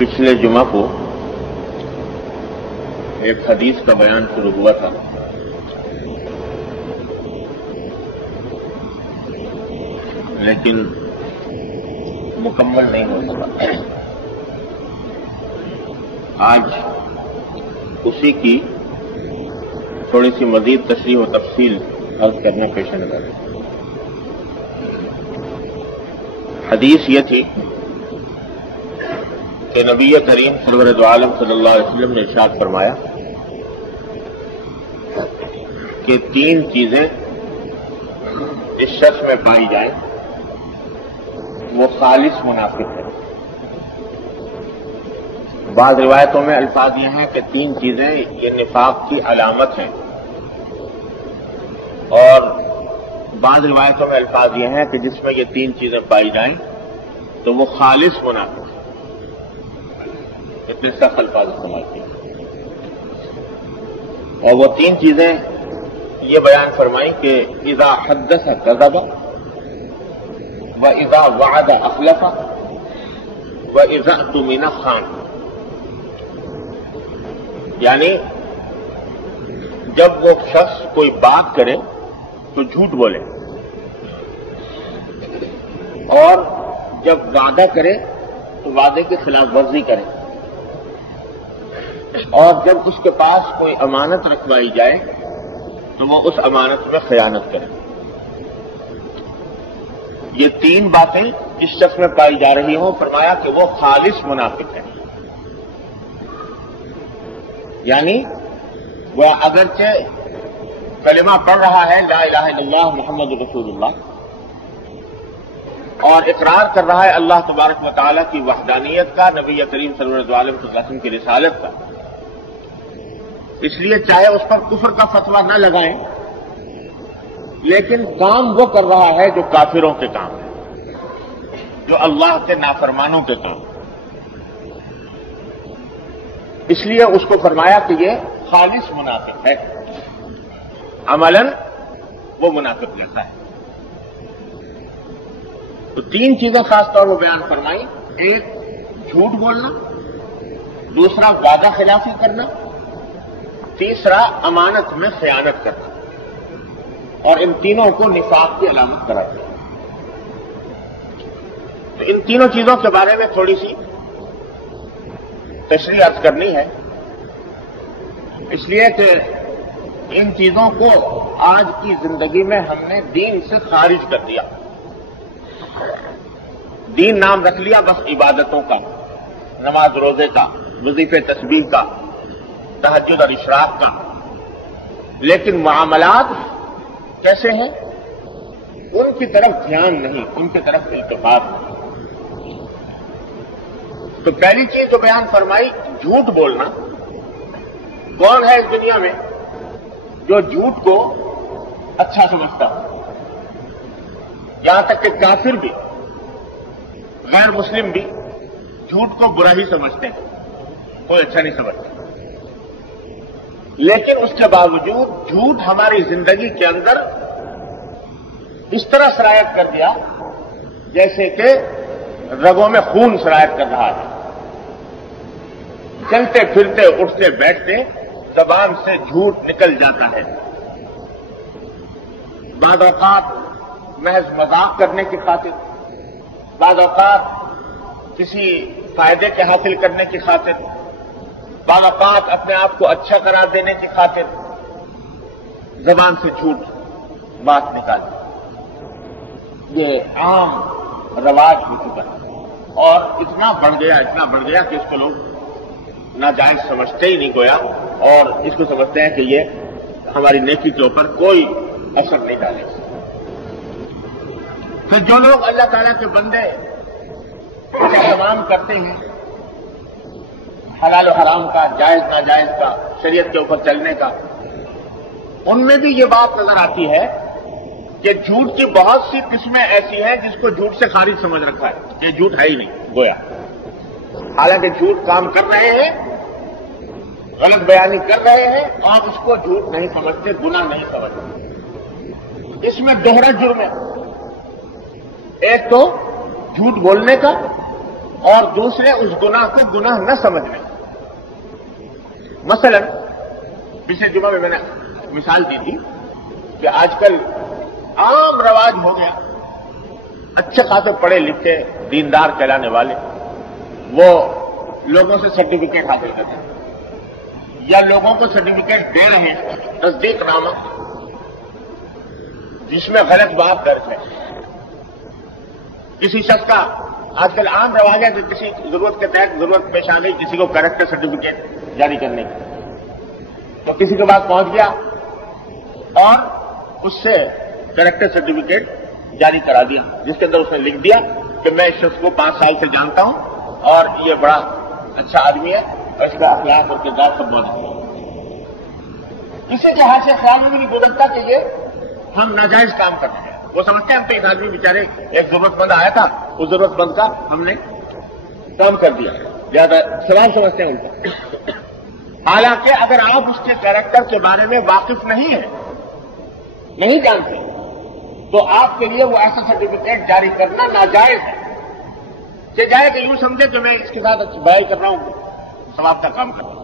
پچھلے جمعہ کو ایک حدیث کا بیان شروع ہوا تھا، لیکن مکمل نہیں ہو سکا۔ آج اسی کی تھوڑی سی مزید تشریح و تفصیل عرض کرنا پیش نظر ہے۔ حدیث یہ تھی کہ نبی کریم سرور دو عالم صلی اللہ علیہ وسلم نے ارشاد فرمایا کہ 3 چیزیں اس شخص میں پائی جائیں وہ خالص منافق ہے۔ بعض روایتوں میں الفاظ یہ ہیں کہ 3 چیزیں یہ نفاق کی علامت ہیں، اور بعض روایتوں میں الفاظ یہ ہیں کہ جس میں یہ 3 چیزیں پائی جائیں تو وہ خالص منافق ہے۔ اتنے سخت الفاظ استعمال کیے، اور وہ 3 چیزیں یہ بیان فرمائیں کہ اذا حدث کذب واذا وعد اخلف واذا اؤتمن خان۔ یعنی جب وہ شخص کوئی بات کرے تو جھوٹ بولے، اور جب وعدہ کرے تو وعدے کی خلاف ورزی کرے، اور جب اس کے پاس کوئی امانت رکھوائی جائے تو وہ اس امانت میں خیانت کرے۔ یہ 3 باتیں اس شخص میں پائی جا رہی ہوں، فرمایا کہ وہ خالص منافق ہے۔ یعنی وہ اگرچہ کلمہ پڑھ رہا ہے لا الہ الا اللہ محمد رسول اللہ، اور اقرار کر رہا ہے اللہ تبارک و تعالیٰ کی وحدانیت کا، نبی کریم صلی اللہ علیہ وسلم کی رسالت کا، اس لیے چاہے اس پر کفر کا فتویٰ نہ لگائیں، لیکن کام وہ کر رہا ہے جو کافروں کے کام ہے، جو اللہ کے نافرمانوں کے کام۔ اس لیے اس کو فرمایا کہ یہ خالص منافق ہے، عملاً وہ منافق جیسا ہے۔ تو 3 چیزیں خاص طور پر بیان فرمائی، ایک جھوٹ بولنا، دوسرا وعدہ خلافی کرنا، تیسرا امانت میں خیانت کرنا، اور ان تینوں کو نفاق کی علامت قرار دیا۔ تو ان تینوں چیزوں کے بارے میں تھوڑی سی تشریح عرض کرنی ہے، اس لیے کہ ان چیزوں کو آج کی زندگی میں ہم نے دین سے خارج کر دیا۔ دین نام رکھ لیا بس عبادتوں کا، نماز روزے کا، وظیفے تسبیح کا، تہجد اور اشراق کا، لیکن معاملات کیسے ہیں ان کی طرف دھیان نہیں، ان کی طرف التفات نہیں۔ تو پہلی چیز جو بیان فرمائی جھوٹ بولنا۔ کون ہے اس دنیا میں جو جھوٹ کو اچھا سمجھتا ہو؟ یہاں تک کہ کافر بھی، غیر مسلم بھی جھوٹ کو برا ہی سمجھتے ہیں، کوئی اچھا نہیں سمجھتا۔ لیکن اس کے باوجود جھوٹ ہماری زندگی کے اندر اس طرح سرایت کر دیا جیسے کہ رگوں میں خون سرایت کر رہا ہے۔ چلتے پھرتے اٹھتے بیٹھتے زبان سے جھوٹ نکل جاتا ہے۔ بعض اوقات محض مذاق کرنے کی خاطر، بعض اوقات کسی فائدے کے حاصل کرنے کی خاطر، بعض اوقات اپنے آپ کو اچھا قرار دینے کی خاطر زبان سے جھوٹ بات نکالی۔ یہ عام رواج ہو چکا ہے، اور اتنا بڑھ گیا کہ اس کو لوگ ناجائز سمجھتے ہی نہیں گویا، اور اس کو سمجھتے ہیں کہ یہ ہماری نیکی کے اوپر کوئی اثر نہیں ڈالے۔ پھر جو لوگ اللہ تعالیٰ کے بندے کا اہتمام کرتے ہیں، حلال و حرام کا، جائز ناجائز کا، شریعت کے اوپر چلنے کا، ان میں بھی یہ بات نظر آتی ہے کہ جھوٹ کی بہت سی قسمیں ایسی ہیں جس کو جھوٹ سے خارج سمجھ رکھا ہے، یہ جھوٹ ہے ہی نہیں گویا، حالانکہ جھوٹ کام کر رہے ہیں، غلط بیانی کر رہے ہیں، اور اس کو جھوٹ نہیں سمجھتے، گناہ نہیں سمجھتے۔ اس میں دوہرا جرم ہے، ایک تو جھوٹ بولنے کا، اور دوسرے اس گناہ کو گناہ نہ سمجھنے. مثلا پچھلے جمعہ میں نے مثال دی تھی کہ آج کل عام رواج ہو گیا اچھے خاصے پڑھے لکھے دیندار کہلانے والے وہ لوگوں سے سرٹیفکیٹ حاصل کرتے ہیں یا لوگوں کو سرٹیفکیٹ دے رہے ہیں تصدیق نامہ جس میں غلط بات درج ہے. کسی شخص کا آج کل عام رواج ہے کہ کسی ضرورت کے تحت ضرورت پیش آ گئی کسی کو کریکٹر سرٹیفکیٹ جاری کرنے کی، تو کسی کے پاس پہنچ گیا اور اس سے کریکٹر سرٹیفکیٹ جاری کرا دیا جس کے اندر اس نے لکھ دیا کہ میں اس شخص کو 5 سال سے جانتا ہوں اور یہ بڑا اچھا آدمی ہے اور اس کا اخلاق اور کردار سب بہت اچھا ہے. کسی کے ہاتھ سے خیال میں بھی نہیں گزرتا کہ یہ ہم ناجائز کام کر رہے ہیں. وہ سمجھتے ہیں ہم تو ایک آدمی بیچارے ایک ضرورت مند آیا تھا اس ضرورت مند کا ہم نے کام کر دیا زیادہ سوال سمجھتے ہیں ان کو. حالانکہ اگر آپ اس کے کیریکٹر کے بارے میں واقف نہیں ہیں نہیں جانتے تو آپ کے لیے وہ ایسا سرٹیفکیٹ جاری کرنا ناجائز ہے. کہ جائے کہ یوں سمجھے کہ میں اس کے ساتھ بھائی کر رہا ہوں ثواب کا کام کر رہا ہوں.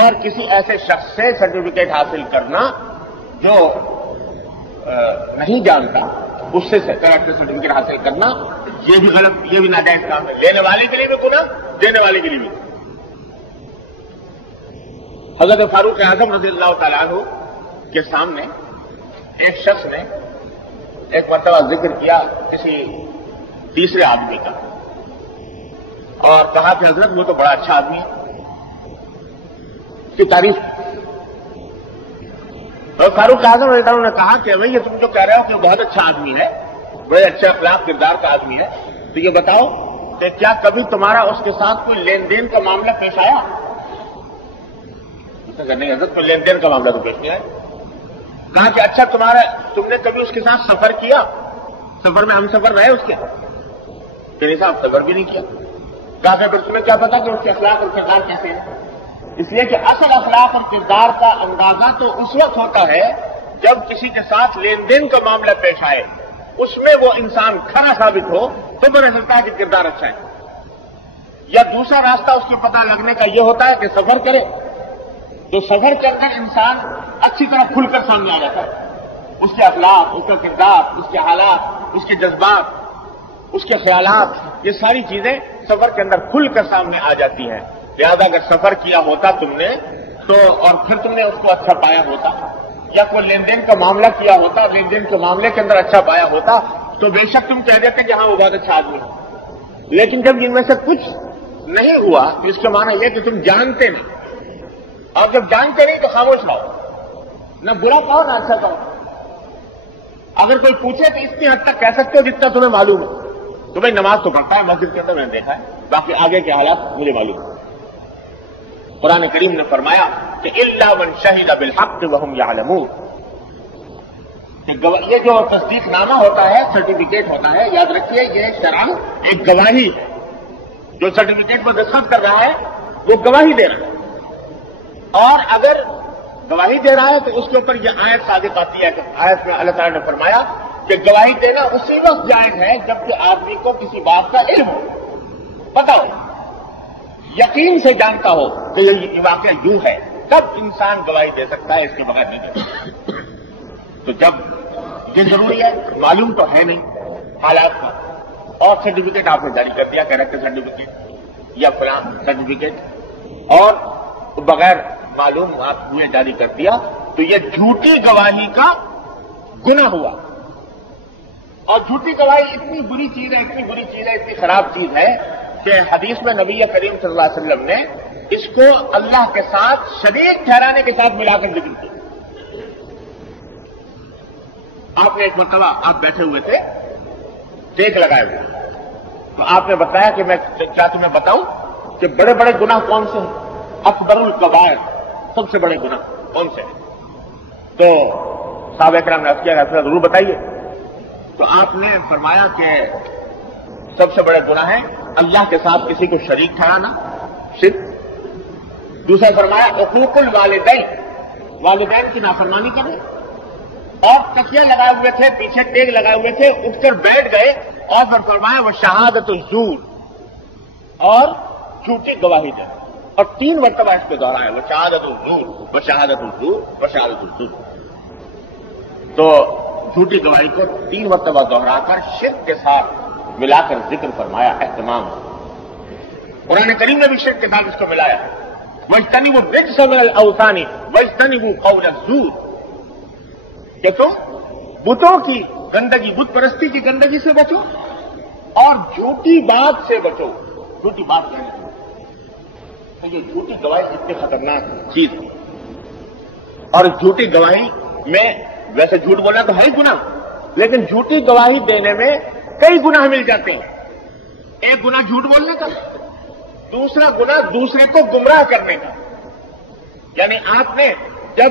اور کسی ایسے شخص سے سرٹیفکیٹ حاصل کرنا جو نہیں جانتا اس سے کریکٹر سرٹیفکیٹ حاصل کرنا یہ بھی غلط یہ بھی ناجائز کام ہے. لینے والے کے لیے بھی گناہ دینے والے کے لیے بھی. حضرت فاروق اعظم رضی اللہ تعالیٰ عنہ کے سامنے ایک شخص نے ایک مرتبہ ذکر کیا کسی تیسرے آدمی کا اور کہا کہ حضرت وہ تو بڑا اچھا آدمی ہے اس کی تعریف. اور فاروق اعظم رضی اللہ عنہ نے کہا کہ بھائی یہ تم جو کہہ رہے ہو کہ وہ بہت اچھا آدمی ہے بڑے اچھے اخلاق کردار کا آدمی ہے تو یہ بتاؤ کہ کیا کبھی تمہارا اس کے ساتھ کوئی لین دین کا معاملہ پیش آیا؟ نہیں حضرت کوئی لین دین کا معاملہ تو پیش نہیں آیا. کہا کہ اچھا تم نے کبھی اس کے ساتھ سفر کیا سفر میں ہم سفر رہے اس کے کہ نہیں صاحب سفر بھی نہیں کیا. کہا کہ پھر تمہیں کیا پتا کہ اس کے اخلاق اور کردار کیسے ہیں؟ اس لیے کہ اصل اخلاق اور کردار کا اندازہ تو اس وقت ہوتا ہے جب کسی کے ساتھ لین دین کا معاملہ پیش آئے اس میں وہ انسان کھرا ثابت ہو تو پتہ چلتا ہے کہ کردار اچھا ہے. یا دوسرا راستہ اس کو پتہ لگنے کا یہ ہوتا ہے کہ سفر کرے تو سفر کے اندر انسان اچھی طرح کھل کر سامنے آ جاتا ہے. اس کے اخلاق اس کا کردار اس کے حالات اس کے جذبات اس کے خیالات یہ ساری چیزیں سفر کے اندر کھل کر سامنے آ جاتی ہیں. لہذا اگر سفر کیا ہوتا تم نے تو اور پھر تم نے اس کو اچھا پایا ہوتا یا کوئی لین دین کا معاملہ کیا ہوتا لین دین کے معاملے کے اندر اچھا پایا ہوتا تو بے شک تم کہہ دیتے کہ ہاں وہ بہت اچھا آدمی ہے. لیکن جب ان میں سے کچھ نہیں ہوا تو اس کا معنی یہ کہ تم جانتے نہیں اور جب جانتے نہیں تو خاموش رہو نہ برا کہو نہ اچھا کہو. اگر کوئی پوچھے تو اتنی حد تک کہہ سکتے ہو جتنا تمہیں معلوم ہے. تو بھائی نماز تو پڑھتا ہے مسجد کے اندر میں نے دیکھا ہے باقی آگے کے حالات مجھے معلوم ہے. قرآن کریم نے فرمایا کہ الا من شہد بالحق وهم يعلمون کہ یہ جو تصدیق نامہ ہوتا ہے سرٹیفکیٹ ہوتا ہے یاد رکھیے یہ شرعاً ایک گواہی ہے. جو سرٹیفکیٹ پر دستخط کر رہا ہے وہ گواہی دے رہا ہے اور اگر گواہی دے رہا ہے تو اس کے اوپر یہ آیت صادق آتی ہے کہ آیت میں اللہ تعالیٰ نے فرمایا کہ گواہی دینا اسی وقت جائز ہے جبکہ آدمی کو کسی بات کا علم ہو پتہ ہو یقین سے جانتا ہو کہ یہ واقعہ یوں ہے تب انسان گواہی دے سکتا ہے اس کے بغیر نہیں دے سکتا. تو جب یہ ضروری ہے معلوم تو ہے نہیں حالات کا اور سرٹیفکیٹ آپ نے جاری کر دیا کریکٹر سرٹیفکیٹ یا فلاں سرٹیفکیٹ اور بغیر معلوم آپ نے جاری کر دیا تو یہ جھوٹی گواہی کا گناہ ہوا. اور جھوٹی گواہی اتنی بری چیز ہے اتنی خراب چیز ہے کہ حدیث میں نبی کریم صلی اللہ علیہ وسلم نے اس کو اللہ کے ساتھ شریک ٹھہرانے کے ساتھ ملا کر ذکر کیا. آپ نے ایک مرتبہ آپ بیٹھے ہوئے تھے ٹیک لگائے ہوئے تو آپ نے بتایا کہ میں کیا تمہیں بتاؤں کہ بڑے بڑے گناہ کون سے ہیں؟ اکبر الکبائر سب سے بڑے گناہ کون سے ہیں؟ تو صحابہ کرام نے عرض کیا ضرور بتائیے. تو آپ نے فرمایا کہ سب سے بڑے گناہ ہیں اللہ کے ساتھ کسی کو شریک ٹھہرانا شرک. دوسرا فرمایا حقوق الوالدین والدین کی نافرمانی کرنا. اور تکیہ لگائے ہوئے تھے پیچھے ٹیک لگائے ہوئے تھے اٹھ کر بیٹھ گئے اور پھر فرمایا وہ شہادت الزور اور جھوٹی گواہی دینا، اور 3 مرتبہ اس پہ دوہرایا، وہ شہادت الزور، وہ شہادت الزور، وہ شہادت الزور. تو جھوٹی گواہی کو 3 مرتبہ دوہرا کر شرک کے ساتھ ملا کر ذکر فرمایا، اہتمام. قرآن کریم نے بھی شرک کے ساتھ اس کو ملایا ہے. وَاجْتَنِبُوا الرِّجْسَ مِنَ الْأَوْثَانِ وَاجْتَنِبُوا قَوْلَ الزُّورِ، کہ تم بتوں کی گندگی، بت پرستی کی گندگی سے بچو اور جھوٹی بات سے بچو. جھوٹی بات کیا ہے؟ تو یہ جھوٹی گواہی اتنی خطرناک چیز ہے. اور جھوٹی گواہی میں ویسے جھوٹ بولنا تو ہے ہی گناہ، لیکن جھوٹی گواہی دینے میں کئی گناہ مل جاتے ہیں. ایک گناہ جھوٹ بولنے کا، دوسرا گناہ دوسرے کو گمراہ کرنے کا. یعنی آپ نے جب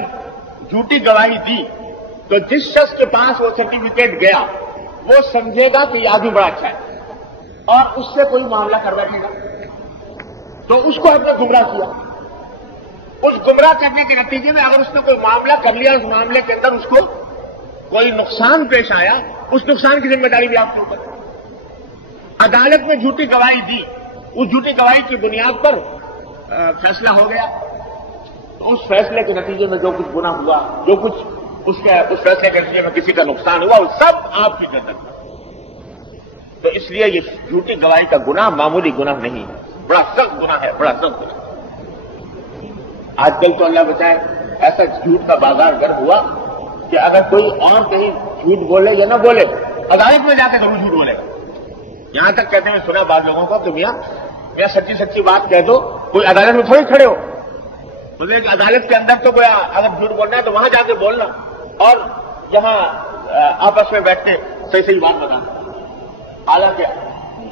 جھوٹی گواہی دی تو جس شخص کے پاس وہ سرٹیفکیٹ گیا وہ سمجھے گا کہ یہ آدمی بڑا اچھا ہے اور اس سے کوئی معاملہ کر بیٹھے گا، تو اس کو ہم نے گمراہ کیا. اس گمراہ کرنے کے نتیجے میں اگر اس نے کوئی معاملہ کر لیا، اس معاملے کے اندر اس کو کوئی نقصان پیش آیا، اس نقصان کی ذمہ داری بھی آپ کے اوپر. عدالت میں جھوٹی گواہی دی، اس جھوٹی گواہی کی بنیاد پر فیصلہ ہو گیا، تو اس فیصلے کے نتیجے میں جو کچھ گناہ ہوا، جو کچھ اس فیصلے کے نتیجے میں کسی کا نقصان ہوا، وہ سب آپ کی گردن میں. تو اس لیے یہ جھوٹی گواہی کا گناہ معمولی گناہ نہیں ہے، بڑا سخت گناہ ہے، بڑا سخت گناہ. آج کل تو اللہ بچائے ایسا جھوٹ کا بازار گرم ہوا کہ اگر کوئی اور کہیں جھوٹ بولے یا نہ بولے، عدالت میں جا کے ضرور جھوٹ بولے گا. یہاں تک کہتے ہیں، سنا بعض لوگوں کو کہ میاں سچی سچی بات کہہ دو، کوئی عدالت میں تھوڑی کھڑے ہو. مطلب کہ عدالت کے اندر تو کوئی اگر جھوٹ بولنا ہے تو وہاں جا کے بولنا، اور یہاں آپس میں بیٹھ کے صحیح صحیح بات بتانا. حالانکہ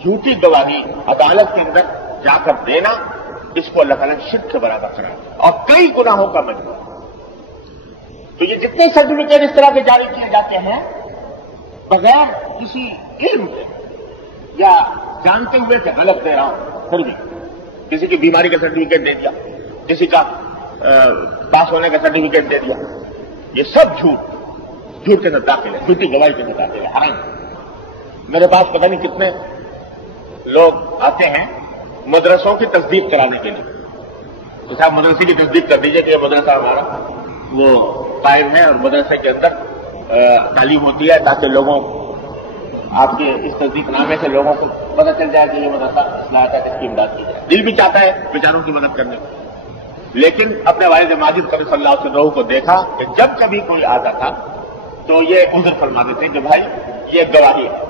جھوٹی گواہی عدالت کے اندر جا کر دینا، اس کو اللہ تعالیٰ نے شرک کے برابر قرار دیا اور کئی گناہوں کا مجموعہ. تو یہ جتنے سرٹیفکیٹ اس طرح کے جاری کیے جاتے ہیں بغیر کسی علم کے یا جانتے ہوئے کہ غلط دے رہا ہوں، پھر بھی کسی کی بیماری کا سرٹیفکیٹ دے دیا، کسی کا پاس ہونے کا سرٹیفکیٹ دے دیا، یہ سب جھوٹ کے اندر داخل ہے، جھوٹی گواہی کے اندر داخل ہے، حرام. میرے پاس پتہ نہیں کتنے لوگ آتے ہیں مدرسوں کی تصدیق کرانے کے لیے کہ صاحب مدرسے کی تصدیق کر دیجئے کہ یہ مدرسہ ہمارا وہ قائم ہے اور مدرسے کے اندر تعلیم ہوتی ہے، تاکہ لوگوں آپ کے اس تصدیق نامے سے لوگوں کو پتہ چل جائے کہ یہ مدرسہ اصلاحات ہے، اس کی امداد کی جائے. دل بھی چاہتا ہے بیچاروں کی مدد کرنے کو، لیکن اپنے والد ماجد صلی اللہ علیہ وسلم کو دیکھا کہ جب کبھی کوئی آتا تھا تو یہ عذر فرما دیتے کہ بھائی یہ گواہی ہے،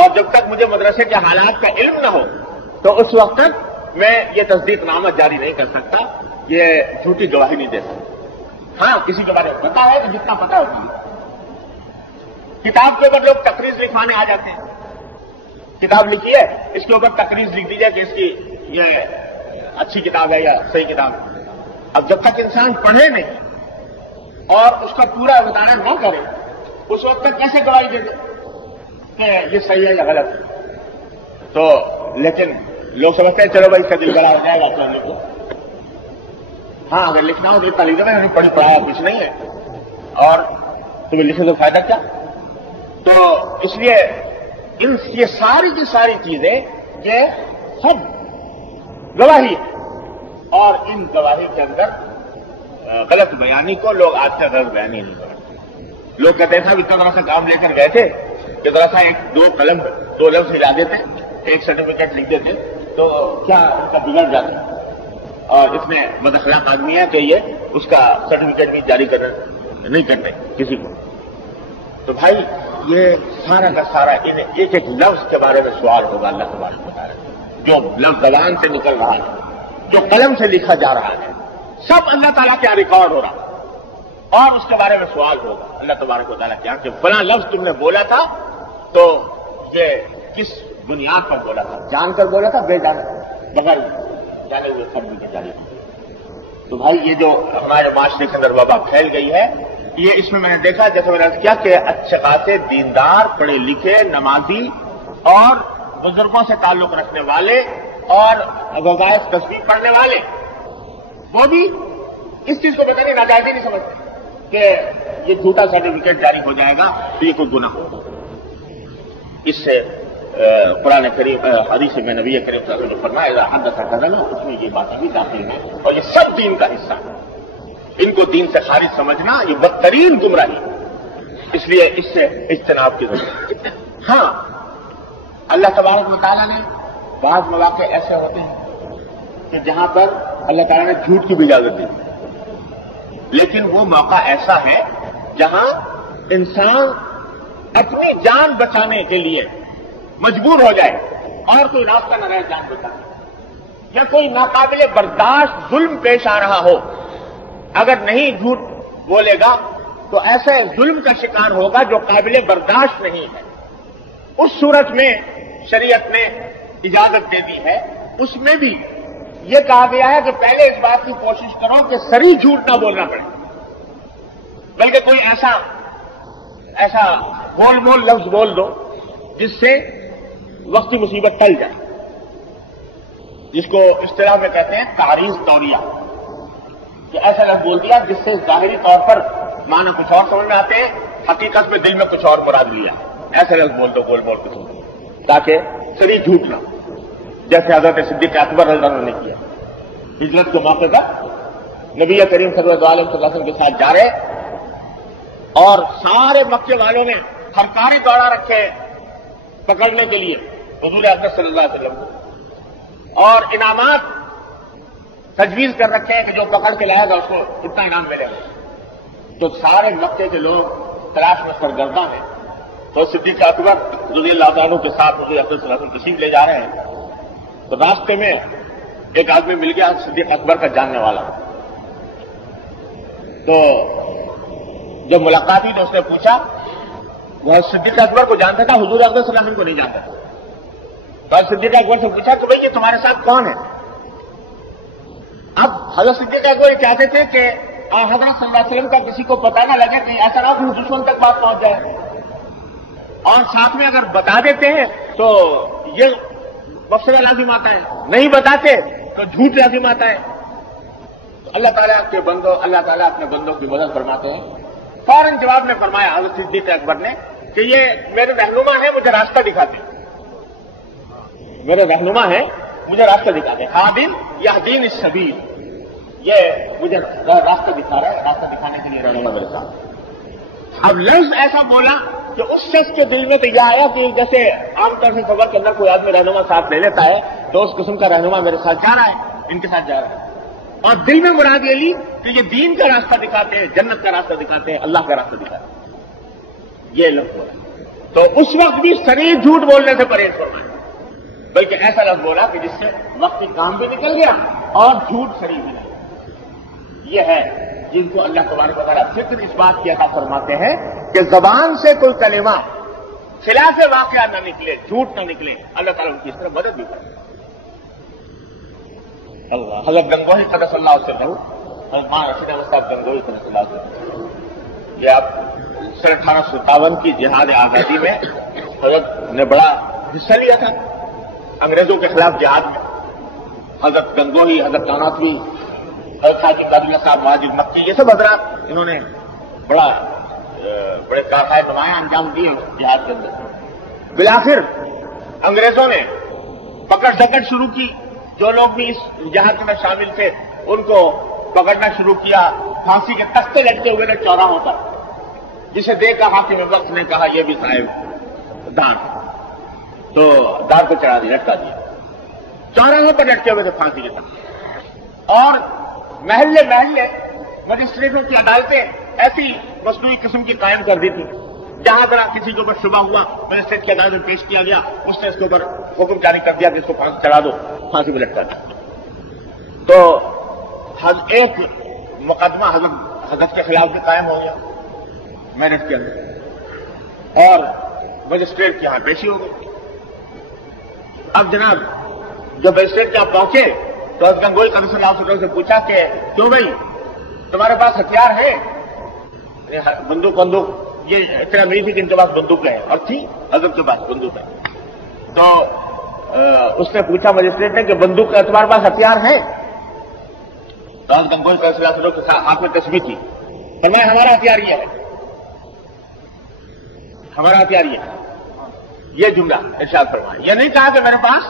اور جب تک مجھے مدرسے کے حالات کا علم نہ ہو تو اس وقت تک میں یہ تصدیق نامہ جاری نہیں کر سکتا، یہ جھوٹی گواہی نہیں دے سکتا. ہاں کسی کے بارے میں پتا ہے کہ جتنا پتا ہوتی ہے. کتاب کے اوپر لوگ تقریر لکھوانے آ جاتے ہیں، کتاب لکھی ہے، اس کے اوپر تقریر لکھ دیجیے کہ اس کی یہ اچھی کتاب ہے یا صحیح کتاب ہے. اب جب تک انسان پڑھے نہیں اور اس کا پورا مطالعہ نہ کرے، اس وقت تک کیسے گواہی دے دے کہ یہ صحیح ہے یا غلط ہے؟ تو لیکن لوگ سمجھتے ہیں چلو بھائی اس کا دل بڑا ہو جائے گا تو لکھو. ہاں اگر لکھنا ہو تو اتنا لکھ دو، میں نے پڑھی پڑھایا کچھ نہیں ہے، اور تمہیں لکھنے سے فائدہ کیا؟ تو اس لیے یہ ساری کی ساری چیزیں یہ سب گواہی ہے، اور ان گواہی کے اندر غلط بیانی کو لوگ آج سے غلط بیانی نہیں کرتے. لوگ کہتے ہیں صاحب اتنا بڑا سا کام لے کر گئے تھے کہ ذرا سا دو لفظ ہلا دیتے، ایک سرٹیفکیٹ لکھ دیتے تو کیا ان کا بگڑ جاتا ہے، اور اس میں بداخلاق آدمی ہے کہ یہ اس کا سرٹیفکیٹ بھی جاری نہیں کرتے کسی کو. تو بھائی یہ سارا کا سارا ان ایک ایک لفظ کے بارے میں سوال ہوگا اللہ تبارک و تعالیٰ. جو لفظ زبان سے نکل رہا ہے، جو قلم سے لکھا جا رہا ہے، سب اللہ تعالیٰ کیا ریکارڈ ہو رہا ہے، اور اس کے بارے میں سوال ہوگا اللہ تبارک و تعالیٰ کیا کہ فلاں لفظ تم نے بولا تھا تو یہ کس بنیاد پر بولا تھا، جان کر بولا تھا بے جان بغیر جانے ہوئے فرض کے جاری. تو بھائی یہ جو ہمارے معاشرے کے اندر وبا پھیل گئی ہے، یہ اس میں نے دیکھا جیسے میں نے کیا کہ اچھے خاصے دیندار، پڑھے لکھے، نمازی اور بزرگوں سے تعلق رکھنے والے اور وظائف تصویر پڑھنے والے، وہ بھی اس چیز کو پتہ نہیں، ناجائز نہیں سمجھتے کہ یہ جھوٹا سرٹیفکیٹ جاری ہو جائے گا تو یہ کوئی گناہ ہوگا. اس سے قرآن کریم حدیث میں نبی کریم صلی اللہ علیہ وسلم نے فرمایا اذا حدث کذب، اس میں یہ باتیں بھی داخل ہیں اور یہ سب دین کا حصہ ہے. ان کو دین سے خارج سمجھنا یہ بدترین گمراہی ہے، اس لیے اس سے اجتناب کی ضرورت ہے. ہاں، اللہ تبارک و تعالیٰ نے بعض مواقع ایسے ہوتے ہیں کہ جہاں پر اللہ تعالیٰ نے جھوٹ کی بھی اجازت دی، لیکن وہ موقع ایسا ہے جہاں انسان اپنی جان بچانے کے لیے مجبور ہو جائے اور کوئی راستہ نہ رہے جان بچانے، یا کوئی ناقابل برداشت ظلم پیش آ رہا ہو، اگر نہیں جھوٹ بولے گا تو ایسے ظلم کا شکار ہوگا جو قابل برداشت نہیں ہے. اس صورت میں شریعت نے اجازت دے دی ہے. اس میں بھی یہ کہا گیا ہے کہ پہلے اس بات کی کوشش کرو کہ سری جھوٹ نہ بولنا پڑے، بلکہ کوئی ایسا گول مول لفظ بول دو جس سے وقتی مصیبت ٹل جائے، جس کو اصطلاح میں کہتے ہیں تعریض توریہ، کہ ایسا لفظ بول دیا جس سے ظاہری طور پر معنی کچھ اور سمجھ میں آتے ہیں، حقیقت میں دل میں کچھ اور مراد لیا. ایسا لفظ بول دو گول مول کچھ، تاکہ سری جھوٹ نہ، جیسے حضرت صدیق اکبر رضی اللہ عنہ نے کیا. ہجرت کے موقع پر نبی کریم صلی اللہ علیہ وسلم کے ساتھ جا رہے اور سارے مکے والوں نے ہرکارے دوڑا رکھے پکڑنے کے لیے حضور اکرم صلی اللہ علیہ وسلم کو، اور انعامات تجویز کر رکھے ہیں کہ جو پکڑ کے لائے گا اس کو اتنا انعام ملے گا. تو سارے مکے کے لوگ تلاش میں سرگرداں ہیں. تو صدیق اکبر رضی اللہ عنہ کے ساتھ حضور اکرم صلی اللہ علیہ وسلم تشریف لے جا رہے ہیں. تو راستے میں ایک آدمی مل گیا صدیق اکبر کا جاننے والا. تو جب ملاقات ہوئی تو اس نے پوچھا، وہ صدیق اکبر کو جانتا تھا، حضور اکرم صلی اللہ علیہ وسلم کو نہیں جانتا تھا. تو صدیق اکبر سے پوچھا کہ بھئی یہ تمہارے ساتھ کون ہے؟ اب حضرت صدیق اکبر یہ چاہتے تھے کہ حضرت صلی اللہ علیہ وسلم کا کسی کو پتہ نہ لگے، کہ ایسا نہ کہ دشمن تک بات پہنچ جائے، اور ساتھ میں اگر بتا دیتے ہیں تو یہ مفسدہ لازم آتا ہے، نہیں بتاتے تو جھوٹ لازم آتا ہے. تو اللہ تعالیٰ اپنے بندوں کی مدد فرماتے ہیں. فوراً جواب میں فرمایا حضرت صدیق اکبر نے کہ یہ میرے رہنما ہے، مجھے راستہ دکھاتے ہیں، میرے رہنما ہے، مجھے راستہ دکھاتے ہیں. خادم یہدین السبیل، یہ مجھے راستہ دکھا رہا ہے، راستہ دکھانے کے لیے رہنما میرے ساتھ. اب لفظ ایسا بولا کہ اس شخص کے دل میں تو یہ آیا کہ جیسے عام طور سے سفر کے اندر کوئی آدمی رہنما ساتھ لے لیتا ہے، تو اس قسم کا رہنما میرے ساتھ جا رہا ہے، ان کے ساتھ جا رہا ہے. اور دل میں مراد یہ لی کہ یہ دین کا راستہ دکھاتے ہیں، جنت کا راستہ دکھاتے ہیں، اللہ کا راستہ دکھاتے ہیں. یہ لفظ بولا تو اس وقت بھی صریح جھوٹ بولنے سے پرہیز فرمایا، بلکہ ایسا لفظ بولا کہ جس سے وقتی کام بھی نکل گیا اور جھوٹ صریح بھی نہیں. یہ ہے جن کو اللہ تبارک و تعالیٰ فکر اس بات کی عطا فرماتے ہیں کہ زبان سے کوئی کلمہ خلاف واقعہ نہ نکلے، جھوٹ نہ نکلے. اللہ تعالیٰ ان کی اس طرح مدد بھی کرے. اللہ حضرت گنگوہی قدس اللہ سے بہو، حضرت مولانا رشید احمد صاحب گنگوہی قدس اللہ سے، یہ آپ سن 1857 کی جہاد آزادی میں حضرت نے بڑا حصہ لیا تھا انگریزوں کے خلاف جہاد میں. حضرت گنگوہی، حضرت نانوتوی، حضرت حاجی عبداللہ صاحب ماجد مکی، یہ سب حضرات انہوں نے بڑے کارنامے نمایاں انجام دیے جہاد کے اندر. بالآخر انگریزوں نے پکڑ دکڑ شروع کی، جو لوگ بھی اس جہاد میں شامل تھے ان کو پکڑنا شروع کیا. پھانسی کے تختے لٹکے ہوئے تھے چوراہوں پر، جسے دیکھا حاکم وقت نے کہا یہ بھی صاحب دار، تو دار کو چڑھا دیا، لٹکا دیا. چوراہوں پر لٹکے ہوئے تھے پھانسی کے تختے. اور محلے محلے مجسٹریٹوں کی عدالتیں ایسی مصنوعی قسم کی قائم کر دی تھی، جہاں ذرا کسی کے اوپر شبہ ہوا مجسٹریٹ کی عدالت میں پیش کیا گیا، اس نے اس کے اوپر حکم جاری کر دیا کہ اس کو پھانسی چڑھا دو، پھانسی میں لٹکا دیا. تو ایک مقدمہ حضرت کے خلاف بھی قائم ہو گیا میرٹھ کے اندر، اور مجسٹریٹ کے یہاں پیشی ہو گئی. اب جناب جب مجسٹریٹ کے یہاں پہنچے تو حضرت گنگوہی قدس اللہ علیہ وسلم سے پوچھا کہ کیوں بھائی تمہارے پاس ہتھیار ہے؟ بندوق یہ اتنا نہیں تھی کہ ان کے پاس بندوق ہے، اور تھی حضرت کے پاس بندوق ہے. تو اس نے پوچھا مجسٹریٹ نے کہ بندوق تمہارے پاس ہتھیار ہے؟ تو حضرت گنگوہی قدس اللہ علیہ وسلم کے ہاتھ میں تسبیح تھی. فرمایا ہمارا ہتھیار یہ ہے، ہمارا ہتھیار یہ ہے. یہ جملہ ارشاد فرمایا. یہ نہیں کہا کہ میرے پاس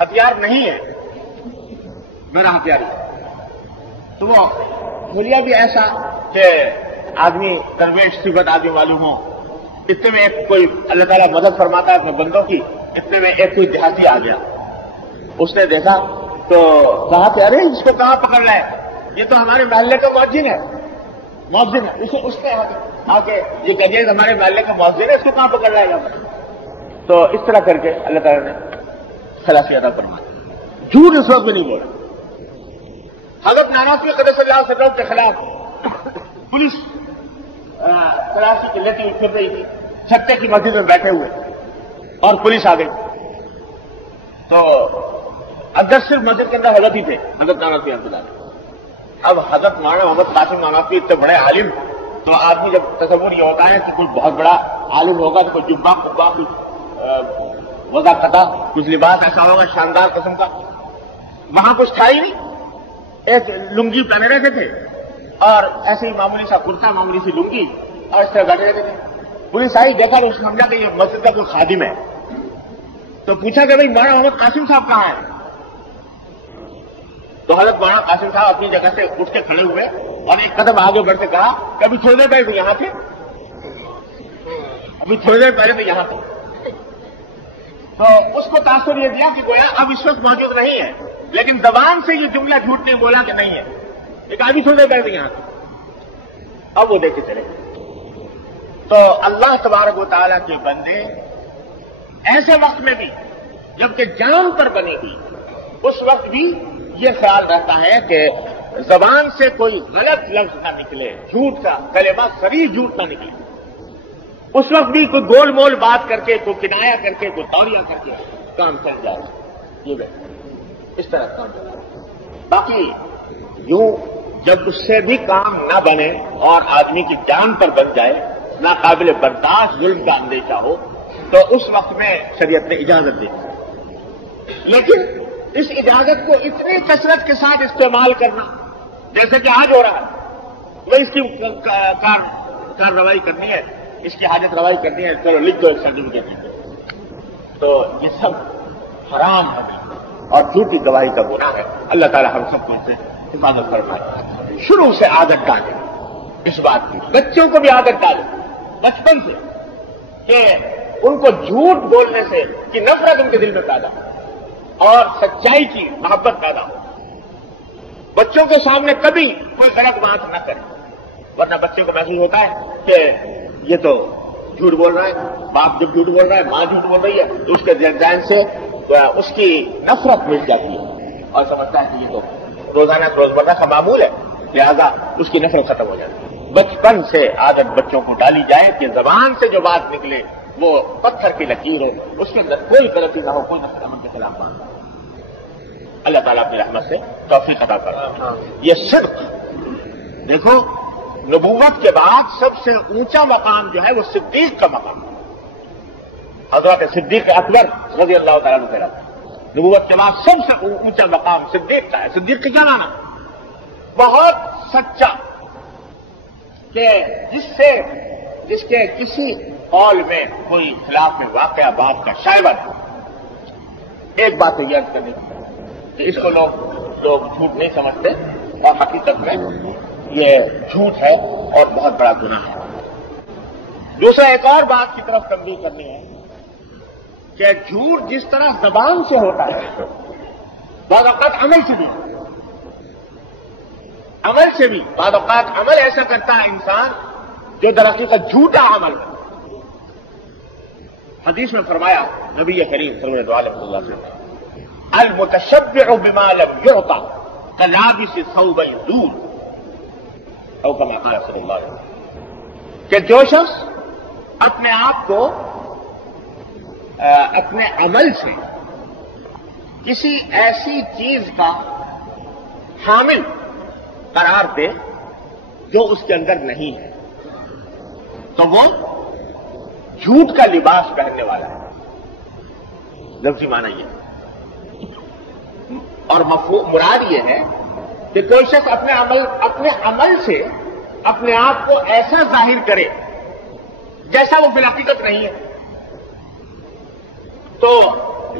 ہتھیار نہیں ہے، میرا ہتھیار ہے. تو وہ بولیا بھی ایسا کہ آدمی درویش صفت آدمی معلوم ہو. اتنے میں ایک کوئی اللہ تعالیٰ مدد فرماتا ہے اپنے بندوں کی. اتنے میں ایک کوئی دیہاتی آ گیا. اس نے دیکھا تو کہا کہ ارے اس کو کہاں پکڑ رہا ہے، یہ تو ہمارے محلے کا مؤذن ہے. مؤذن ہے اس نے آ کے یہ کہہ دیا ہمارے محلے کا مؤذن ہے، اس کو کہاں پکڑ رہا ہے. تو اس طرح کر کے اللہ تعالیٰ نے خلاصی عطا فرمایا. جھوٹ اس وقت بھی نہیں بولا. حضرت نانوتوی قدس اللہ علیہ وسلم کے خلاف پولیس تلاشی کی لیتی ہوئی پھر رہی تھی چھتے کی مسجد میں بیٹھے ہوئے، اور پولیس آ گئی. تو اندر صرف مسجد کے اندر حضرت ہی تھے، حضرت نانوتوی انتظار. اب حضرت مولانا محمد قاسم نانوتوی اتنے بڑے عالم، تو آدمی جب تصور یہ ہوتا ہے کہ کوئی بہت بڑا عالم ہوگا تو کوئی جبا قبا کچھ وضع قطع کچھ لباس ایسا ہوگا شاندار قسم کا. وہاں کچھ تھا ہی نہیں. ایک لنگی پہنے رہتے تھے اور ایسے ہی معمولی سا کرتا، معمولی سی لنگی، اور اس طرح بیٹھے رہتے تھے. پولیس آئی، دیکھا تو اس نے سمجھا کہ یہ مسجد کا کوئی خادم ہے. تو پوچھا کہ بھائی مولانا محمد قاسم صاحب کہاں ہیں؟ تو حضرت مولانا قاسم صاحب اپنی جگہ سے اٹھ کے کھڑے ہوئے اور ایک قدم آگے بڑھ کے کہا کہ ابھی تھوڑی دیر پہلے تو یہاں تھے، ابھی تھوڑی دیر پہلے تو یہاں تھے. تو اس کو تاثر یہ دیا کہ گویا اب اس وقت موجود نہیں ہے، لیکن زبان سے یہ جملہ جھوٹ نہیں بولا کہ نہیں ہے، ایک ابھی تھوڑی دیر پہلے تو یہاں تھے. اب وہ دیکھ کے چلے. تو اللہ تبارک و تعالیٰ کے بندے ایسے وقت میں بھی جبکہ جان پر بنی ہوئی، اس وقت بھی یہ خیال رہتا ہے کہ زبان سے کوئی غلط لفظ نہ نکلے، جھوٹ کا کلمہ صریح جھوٹ نہ نکلے. اس وقت بھی کوئی گول مول بات کر کے، کوئی کنایا کر کے، کوئی توڑیا کر کے کام چل جائے. یہ اس طرح کام چل جائے. باقی یوں جب اس سے بھی کام نہ بنے اور آدمی کی جان پر بن جائے، ناقابل برداشت ظلم کا اندیشہ ہو، تو اس وقت میں شریعت نے اجازت دی. لیکن اس اجازت کو اتنی کثرت کے ساتھ استعمال کرنا جیسے کہ آج ہو رہا ہے، وہ اس کی کارروائی کرنی ہے، اس کی حاجت روائی کرنی ہے، چلو لکھ دو ایک سرٹیفکیٹ. تو یہ سب حرام ہے اور جھوٹی گواہی کا گناہ ہے. اللہ تعالیٰ ہم سب کو اس سے حفاظت فرمائے. شروع سے عادت ڈالیں اس بات کی، بچوں کو بھی عادت ڈالیں بچپن سے کہ ان کو جھوٹ بولنے سے کی نفرت ان کے دل میں پیدا ہو اور سچائی کی محبت پیدا ہو. بچوں کے سامنے کبھی کوئی غلط بات نہ کرے، ورنہ بچے کو محسوس ہوتا ہے کہ یہ تو جھوٹ بول رہا ہے، باپ جب جھوٹ بول رہا ہے، ماں جھوٹ بول رہی ہے، تو اس کے ذہن سے اس کی نفرت مٹ جاتی ہے اور سمجھتا ہے کہ یہ تو روزانہ روزمرہ کا معمول ہے، لہذا اس کی نفرت ختم ہو جاتی ہے. بچپن سے عادت بچوں کو ڈالی جائے کہ زبان سے جو بات نکلے وہ پتھر کی لکیر ہو، اس کے اندر کوئی غلطی نہ ہو، کوئی نفرت امن کے خلاف بات. اللہ تعالیٰ اپنی رحمت سے توفیق عطا کرے. یہ صدق دیکھو، نبوت کے بعد سب سے اونچا مقام جو ہے وہ صدیق کا مقام. حضرت صدیق اکبر رضی اللہ تعالیٰ عنہ، نبوت کے بعد سب سے اونچا مقام صدیق کا ہے. صدیق کا کیا معنی؟ بہت سچا، کہ جس کے کسی قول میں کوئی خلاف میں واقعہ بات کا شائبہ نہیں. ایک بات تو یاد کرنی کہ اس کو لوگ جھوٹ نہیں سمجھتے اور حقیقت میں یہ جھوٹ ہے اور بہت بڑا گناہ ہے. دوسرا ایک اور بات کی طرف تنبیہ کرنی ہے کہ جھوٹ جس طرح زبان سے ہوتا ہے، بعض اوقات عمل سے بھی، بعض اوقات عمل ایسا کرتا ہے انسان جو در حقیقت جھوٹا عمل ہے. حدیث میں فرمایا نبی کریم صلی اللہ علیہ وسلم، المتشبع بما لم يعطى كلابس ثوب الزور، او كما قال صلی اللہ علیہ وسلم، کہ جو شخص اپنے آپ کو اپنے عمل سے کسی ایسی چیز کا حامل قرار دے جو اس کے اندر نہیں ہے، تو وہ جھوٹ کا لباس پہننے والا ہے. لفظی معنی یہ اور مراد یہ ہے کہ کوئی شخص اپنے عمل سے اپنے آپ کو ایسا ظاہر کرے جیسا وہ بالحقیقت نہیں ہے. تو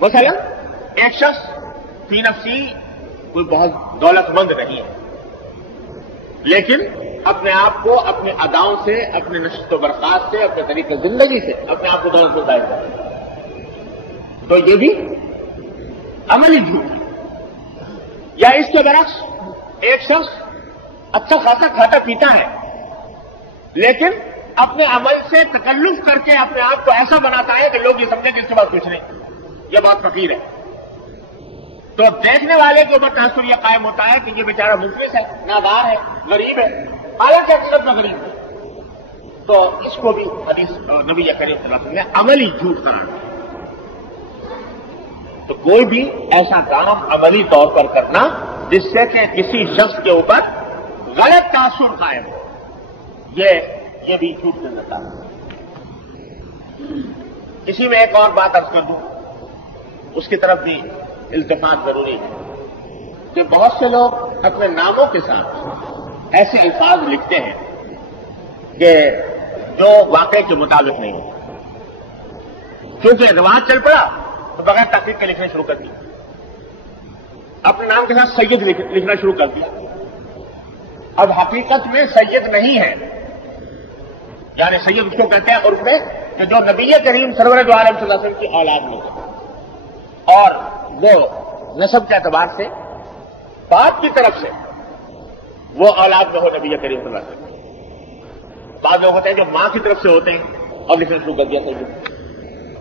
مثلا ایک شخص فی نفسی کوئی بہت دولتمند نہیں ہے، لیکن اپنے آپ کو اپنے اداؤں سے، اپنے نشست و برخاست سے، اپنے طریقے زندگی سے اپنے آپ کو دولتمند ظاہر کرتا ہے، تو یہ بھی عملی جھوٹ ہے۔ یا اس کے برعکس ایک شخص اچھا خاصا کھاتا پیتا ہے، لیکن اپنے عمل سے تکلف کر کے اپنے آپ کو ایسا بناتا ہے کہ لوگ یہ سمجھیں کہ اس کے بعد کچھ نہیں، یہ بہت فقیر ہے، تو دیکھنے والے کے اوپر تاثر یہ قائم ہوتا ہے کہ یہ بیچارہ مفلس ہے، نادار ہے، غریب ہے، حالانکہ حقیقت میں غریب ہے۔ تو اس کو بھی حدیث نبی کریم صلی اللہ علیہ وسلم نے عملی جھوٹ قرار دیا۔ تو کوئی بھی ایسا کام عملی طور پر کرنا جس سے کہ کسی شخص کے اوپر غلط تاثر قائم ہو، یہ بھی جھوٹ کے اندر ہے۔ اسی میں ایک اور بات عرض کر دوں، اس کی طرف بھی التفات ضروری ہے کہ بہت سے لوگ اپنے ناموں کے ساتھ ایسے الفاظ لکھتے ہیں کہ جو واقعے کے مطابق نہیں ہوتے، کیونکہ رواج چل پڑا تو بغیر تحقیق کے لکھنا شروع کر دیا، اپنے نام کے ساتھ سید لکھنا شروع کر دیا۔ اب حقیقت میں سید نہیں ہے، یعنی سید اس کو کہتے ہیں عرف میں کہ جو نبی کریم سرور دو عالم صلی اللہ علیہ وسلم کی اولاد میں ہے، اور وہ نسب کے اعتبار سے باپ کی طرف سے وہ اولاد میں ہو نبی کریم صلی اللہ علیہ وسلم۔ بعض لوگ ہوتے ہیں جو ماں کی طرف سے ہوتے ہیں اور لکھنا شروع کر دیا سید،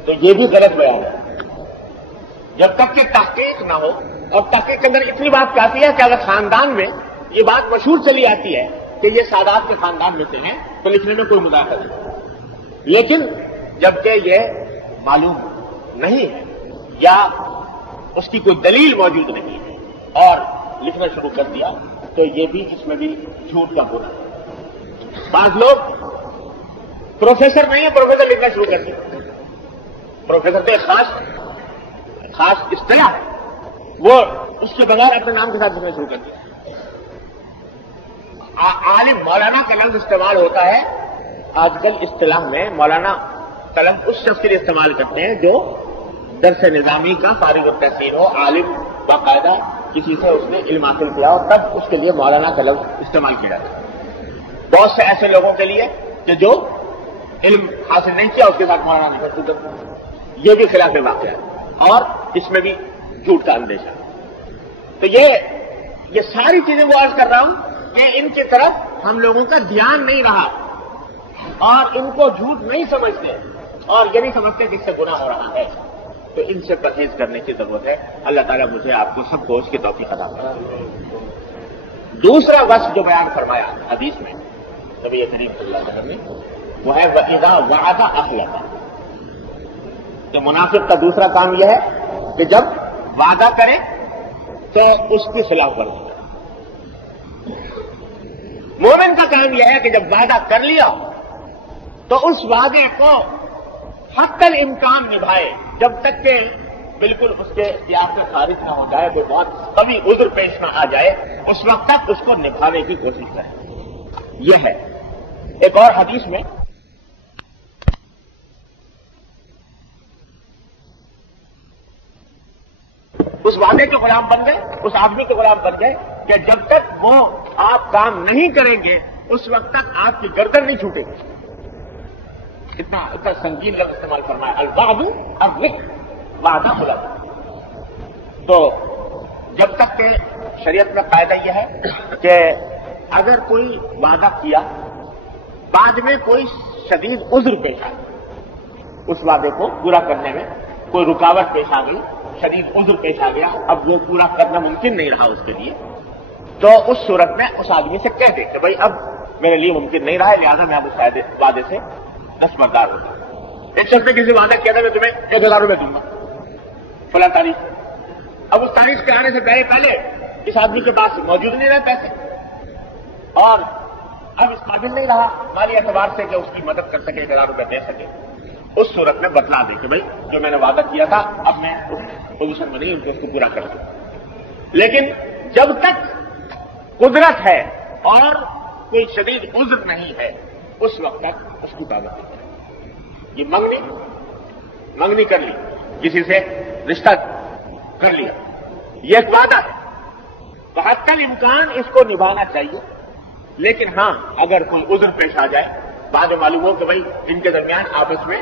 تو یہ بھی غلط بیان ہے۔ جب تک کہ تحقیق نہ ہو، اور تحقیق کے اندر اتنی بات کافی ہے کہ اگر خاندان میں یہ بات مشہور چلی آتی ہے کہ یہ سادات کے خاندان میں سے ہیں تو لکھنے میں کوئی مداخلت نہیں، لیکن جبکہ یہ معلوم نہیں ہے یا اس کی کوئی دلیل موجود نہیں ہے اور لکھنا شروع کر دیا تو یہ بھی اس میں بھی جھوٹ کا ہونا ہے۔ بعض لوگ پروفیسر نہیں ہے، پروفیسر لکھنا شروع کر دیا، پروفیسر تو ایک خاص اصطلاح ہے، وہ اس کے بغیر اپنے نام کے ساتھ لکھنا شروع کر دیا۔ عالم مولانا کا لفظ استعمال ہوتا ہے آج کل اصطلاح میں، مولانا کا لفظ اس شخص کے لیے استعمال کرتے ہیں جو درس نظامی کا فارغ التحصیل ہو، عالم باقاعدہ کسی سے اس نے علم حاصل کیا ہو، تب اس کے لیے مولانا کا لفظ استعمال کیا جاتا ہے۔ بہت سے ایسے لوگوں کے لیے کہ جو علم حاصل نہیں کیا اس کے ساتھ مولانا نہیں کرتے، یہ بھی خلاف واقعہ ہے اور اس میں بھی جھوٹ کا اندیشہ ہے۔ تو یہ ساری چیزیں وہ عرض کر رہا ہوں کہ ان کی طرف ہم لوگوں کا دھیان نہیں رہا اور ان کو جھوٹ نہیں سمجھتے اور یہ نہیں سمجھتے کہ اس سے گناہ ہو رہا ہے، تو ان سے پرہیز کرنے کی ضرورت ہے۔ اللہ تعالیٰ مجھے آپ کو سب کو اس کی توفیق عطا فرمائے۔ دوسرا وصف جو بیان فرمایا حدیث میں نبی کریم صلی اللہ علیہ وسلم نے، وہ ہے وَإِذَا وَعَدَ أَخْلَفَ، کہ منافق کا دوسرا کام یہ ہے کہ جب وعدہ کرے تو اس کی خلاف ورزی کرے۔ مومن کا کام یہ ہے کہ جب وعدہ کر لیا تو اس وعدے کو حق الامکان نبھائے، جب تک کہ بالکل اس کے اختیار سے خارج نہ ہو جائے، کوئی بہت کبھی عذر پیش نہ آ جائے، اس وقت تک اس کو نبھانے کی کوشش کرے۔ یہ ہے ایک اور حدیث میں اس وعدے کے غلام بن گئے، اس آدمی کے غلام بن گئے کہ جب تک وہ آپ کام نہیں کریں گے اس وقت تک آپ کی گردن نہیں چھوٹے گی۔ اتنا سنگین لفظ استعمال فرمایا، الوعد الرق، وعدہ خلاف۔ تو جب تک کہ شریعت میں قاعدہ یہ ہے کہ اگر کوئی وعدہ کیا بعد میں کوئی شدید عذر پیش آ گئی، اس وعدے کو پورا کرنے میں کوئی رکاوٹ پیش آ گئی، شدید عذر پیش آ گیا، اب وہ پورا کرنا ممکن نہیں رہا اس کے لیے، تو اس صورت میں اس آدمی سے کہہ دے کہ بھائی اب میرے لیے ممکن نہیں رہا ہے، لہٰذا میں اب اس وعدے سے دستبردار ہوتا ہوں۔ ایک شخص نے کسی وعدہ کیا تھا میں تمہیں 1000 روپے دوں گا فلاں تاریخ، اب اس تاریخ کے آنے سے پہلے اس آدمی کے پاس موجود نہیں رہے پیسے اور اب اس قابل نہیں رہا مالی اعتبار سے کہ اس کی مدد کر سکے، 1000 روپے دے سکے، اس صورت میں بتلا دے کہ بھائی جو میں نے وعدہ کیا تھا اب میں اس پوزیشن میں نہیں ہوں کہ اس کو پورا کر سکوں۔ لیکن جب تک قدرت ہے اور کوئی شدید عذر نہیں ہے اس وقت تک اس کی پابندی ہے۔ یہ منگنی کر لی، کسی سے رشتہ کر لیا، یہ ایک وعدہ ہے، تو حتی الامکان اس کو نبھانا چاہیے. لیکن ہاں اگر کوئی عذر پیش آ جائے، بعد میں معلوم ہو کہ بھائی جن کے درمیان آپس میں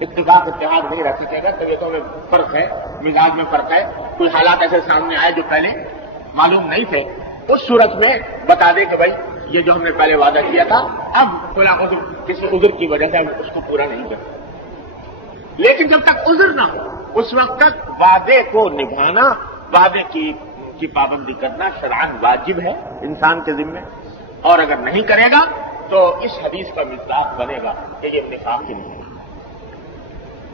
اتفاق اتحاد نہیں رکھ سکے گا، طبیعتوں میں فرق ہے، مزاج میں فرق ہے، کوئی حالات ایسے سامنے آئے جو پہلے معلوم نہیں تھے، اس صورت میں بتا دیں کہ بھائی یہ جو ہم نے پہلے وعدہ کیا تھا اب فلاں عذر کسی عذر کی وجہ سے ہم اس کو پورا نہیں کرتے. لیکن جب تک عذر نہ ہو اس وقت تک وعدے کو نبھانا، وعدے کی پابندی کرنا شرعاً واجب ہے انسان کے ذمے، اور اگر نہیں کرے گا تو اس حدیث کا مصداق بنے گا کہ یہ نفاق کی نہیں ہے.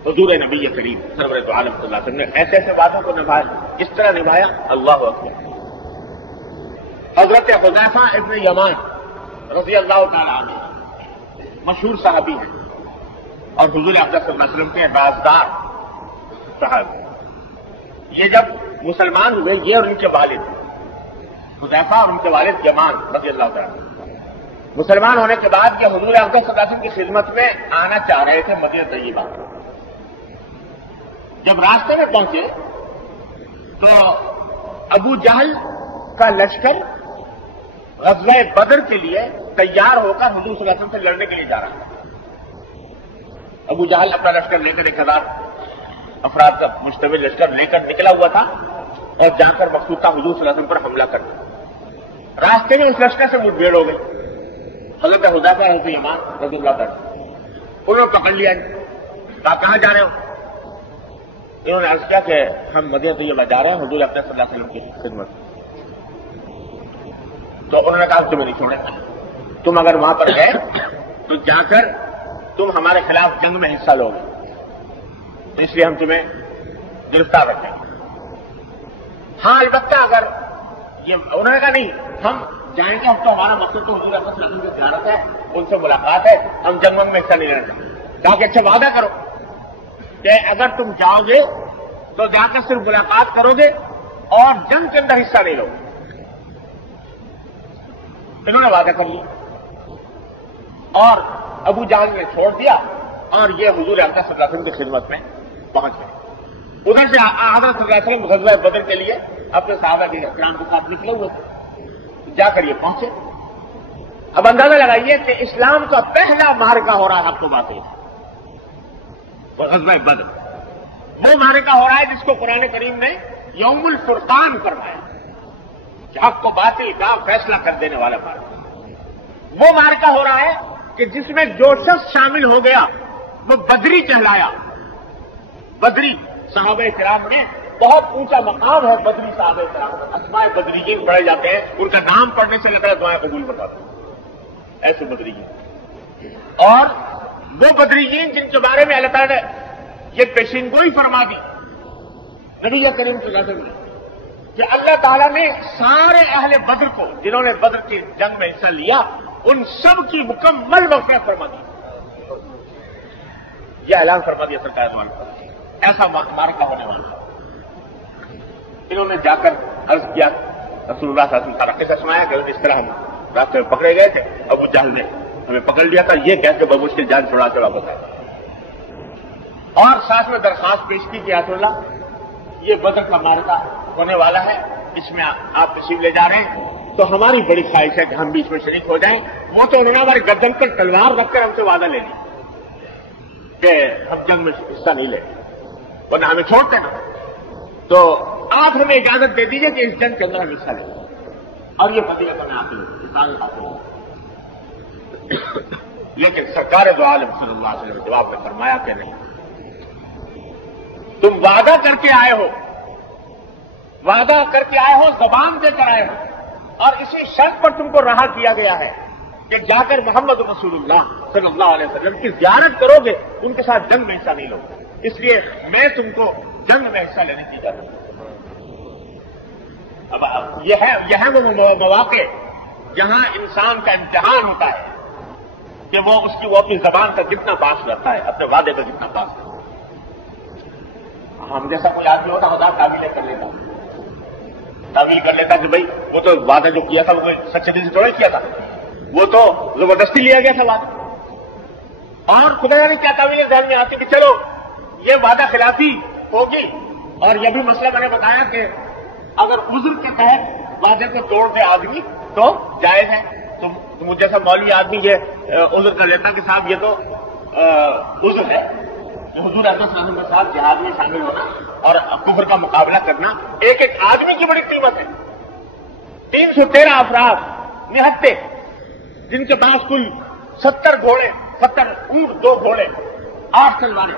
حضور نبی کریم سرور دو عالم صلی اللہ علیہ وسلم نے ایسے ایسے وعدوں کو نبھایا. کس طرح نبھایا؟ اللہ اکبر. حضرت حذیفہ ابن یمان رضی اللہ تعالی عنہ مشہور صحابی ہیں اور حضور اقدس صلی اللہ علیہ وسلم کے رازدار صحابی. یہ جب مسلمان ہوئے، یہ اور ان کے والد حذیفہ اور ان کے والد یمان رضی اللہ تعالی عنہ مسلمان ہونے کے بعد یہ حضور اقدس صلی اللہ علیہ وسلم کی خدمت میں آنا چاہ رہے تھے مدینہ طیبہ. جب راستے میں پہنچے تو ابو جہل کا لشکر غزوہ بدر کے لیے تیار ہو کر حضور صلی اللہ علیہ وسلم سے لڑنے کے لیے جا رہا تھا. ابو جہل اپنا لشکر لے کر 1000 افراد کا مشتمل لشکر لے کر نکلا ہوا تھا اور جا کر مقصود تھا حضور صلی اللہ علیہ وسلم پر حملہ کرنا. راستے میں اس لشکر سے مٹبھیڑ ہو گئی. حضرت حذیفہ حضرت یمان رضی اللہ عنہ انہوں نے پکڑ لیا. کہاں جا رہے ہو؟ انہوں نے عرض کیا کہ ہم مدینہ طیبہ جا رہے ہیں حضور اقدس صلی اللہ علیہ وسلم کی خدمت. تو انہوں نے کہا تمہیں نہیں چھوڑیں گے، تم اگر وہاں پر گئے تو جا کر تم ہمارے خلاف جنگ میں حصہ لو گے، تو اس لیے ہم تمہیں گرفتار رکھیں گے. ہاں البتہ اگر یہ انہوں نے کہا نہیں ہم جائیں گے، ہم تو ہمارا مقصد تو حضور اقدس صلی اللہ علیہ وسلم کی زیارت ہے، ان سے ملاقات ہے، ہم جنگ میں حصہ نہیں لینا چاہتے. کہا کہ اچھا وعدہ کرو کہ اگر تم جاؤ گے تو جا کر صرف ملاقات کرو گے اور جنگ کے اندر حصہ نہیں لو گے. انہوں نے وعدہ کر لیا اور ابو جہل نے چھوڑ دیا اور یہ حضور اقدس صلی اللہ علیہ وسلم کی خدمت میں پہنچ گئے. ادھر سے حضرت صلی اللہ علیہ وسلم غزوہ بدر کے لیے اپنے صحابہ کے اکرام کے ساتھ نکلے ہوئے تھے. جا کر یہ پہنچے. اب اندازہ لگائیے کہ اسلام کا پہلا معرکہ ہو رہا ہے حق و باطل، غزوہ بدر. وہ معرکہ ہو رہا ہے جس کو قرآن کریم نے یوم الفرقان فرمایا، حق و باطل کا فیصلہ کر دینے والا معرکہ. وہ معرکہ ہو رہا ہے کہ جس میں جو شخص شامل ہو گیا وہ بدری کہلایا. بدری صحابہ کرام میں بہت اونچا مقام ہے. بدری صحابہ کرام اسماء بدریین پڑھے جاتے ہیں، ان کا نام پڑھنے سے لگتا ہے دعائیں قبول بتاتے ہیں ایسے بدریین. اور وہ بدریین جن کے بارے میں اللہ تعالیٰ نے یہ پیشین گوئی فرما دی نبی کریم صلی اللہ علیہ وسلم نے کہ اللہ تعالیٰ نے سارے اہل بدر کو جنہوں نے بدر کی جنگ میں حصہ لیا ان سب کی مکمل مغفرت فرما دی. یہ اعلان فرما دیا سرکار نے. ایسا معرکہ ہونے والا. انہوں نے جا کر عرض کیا رسول اللہ صلی اللہ علیہ وسلم کا قصہ سنایا کہ اس طرح ہم راستے میں پکڑے گئے تھے، ابو جہل نے ہمیں پکڑ لیا تھا، یہ کہہ کے بمشکل جان چھڑا کے واپس آئے. اور ساتھ میں درخواست پیش کی کہ رسول اللہ یہ بدر کا معرکہ ہونے والا ہے، اس میں آپ تشریف لے جا رہے ہیں تو ہماری بڑی خواہش ہے کہ ہم بھی اس میں شریک ہو جائیں. وہ تو انہوں نے ہمارے گردن پر تلوار رکھ کر ہم سے وعدہ لے لیا کہ ہم جنگ میں حصہ نہیں لیں ورنہ ہمیں چھوڑتے نا. تو آپ ہمیں اجازت دے دیجیے کہ اس جنگ کے اندر ہم حصہ لیں. اور یہ فضیلت ہمیں حاصل ہوئی. لیکن سرکار دو عالم صلی اللہ علیہ وسلم جواب میں فرمایا کہ نہیں، تم وعدہ کر کے آئے ہو، وعدہ کر کے آئے ہو، زبان دے کر آئے ہو، اور اسی شرط پر تم کو رہا کیا گیا ہے کہ جا کر محمد رسول اللہ صلی اللہ علیہ وسلم کی زیارت کرو گے، ان کے ساتھ جنگ میں حصہ نہیں لو. اس لیے میں تم کو جنگ میں حصہ لینے کی اجازت. اب یہ ہے وہ مواقع جہاں انسان کا امتحان ہوتا ہے کہ وہ اپنی زبان کا کتنا پاس رہتا ہے، اپنے وعدے کا کتنا پاس رہتا ہے. ہم جیسا کوئی آدمی ہوتا خدا تعویلیں کر لیتا، تعویل کر لیتا کہ بھائی وہ تو وعدہ جو کیا تھا وہ سچے دل سے تھوڑا کیا تھا، وہ تو زبردستی لیا گیا تھا وعدہ. اور خدا نے کیا تعویل ذہن میں آتی کہ چلو یہ وعدہ خلافی ہوگی، اور یہ بھی مسئلہ میں نے بتایا کہ اگر عذر کے تحت وعدے کو توڑ دے آدمی تو جائز ہے. تو مجھ جیسا مولوی آدمی یہ عذر کر لیتا کہ صاحب یہ تو عذر ہے کہ حضور اکرم صلی اللہ علیہ وسلم کے ساتھ جہاد میں شامل ہونا اور کفر کا مقابلہ کرنا ایک ایک آدمی کی بڑی قیمت ہے. 313 افراد نہتے جن کے پاس کل 70 گھوڑے، 70 اونٹ، 2 گھوڑے، 8 تلواریں،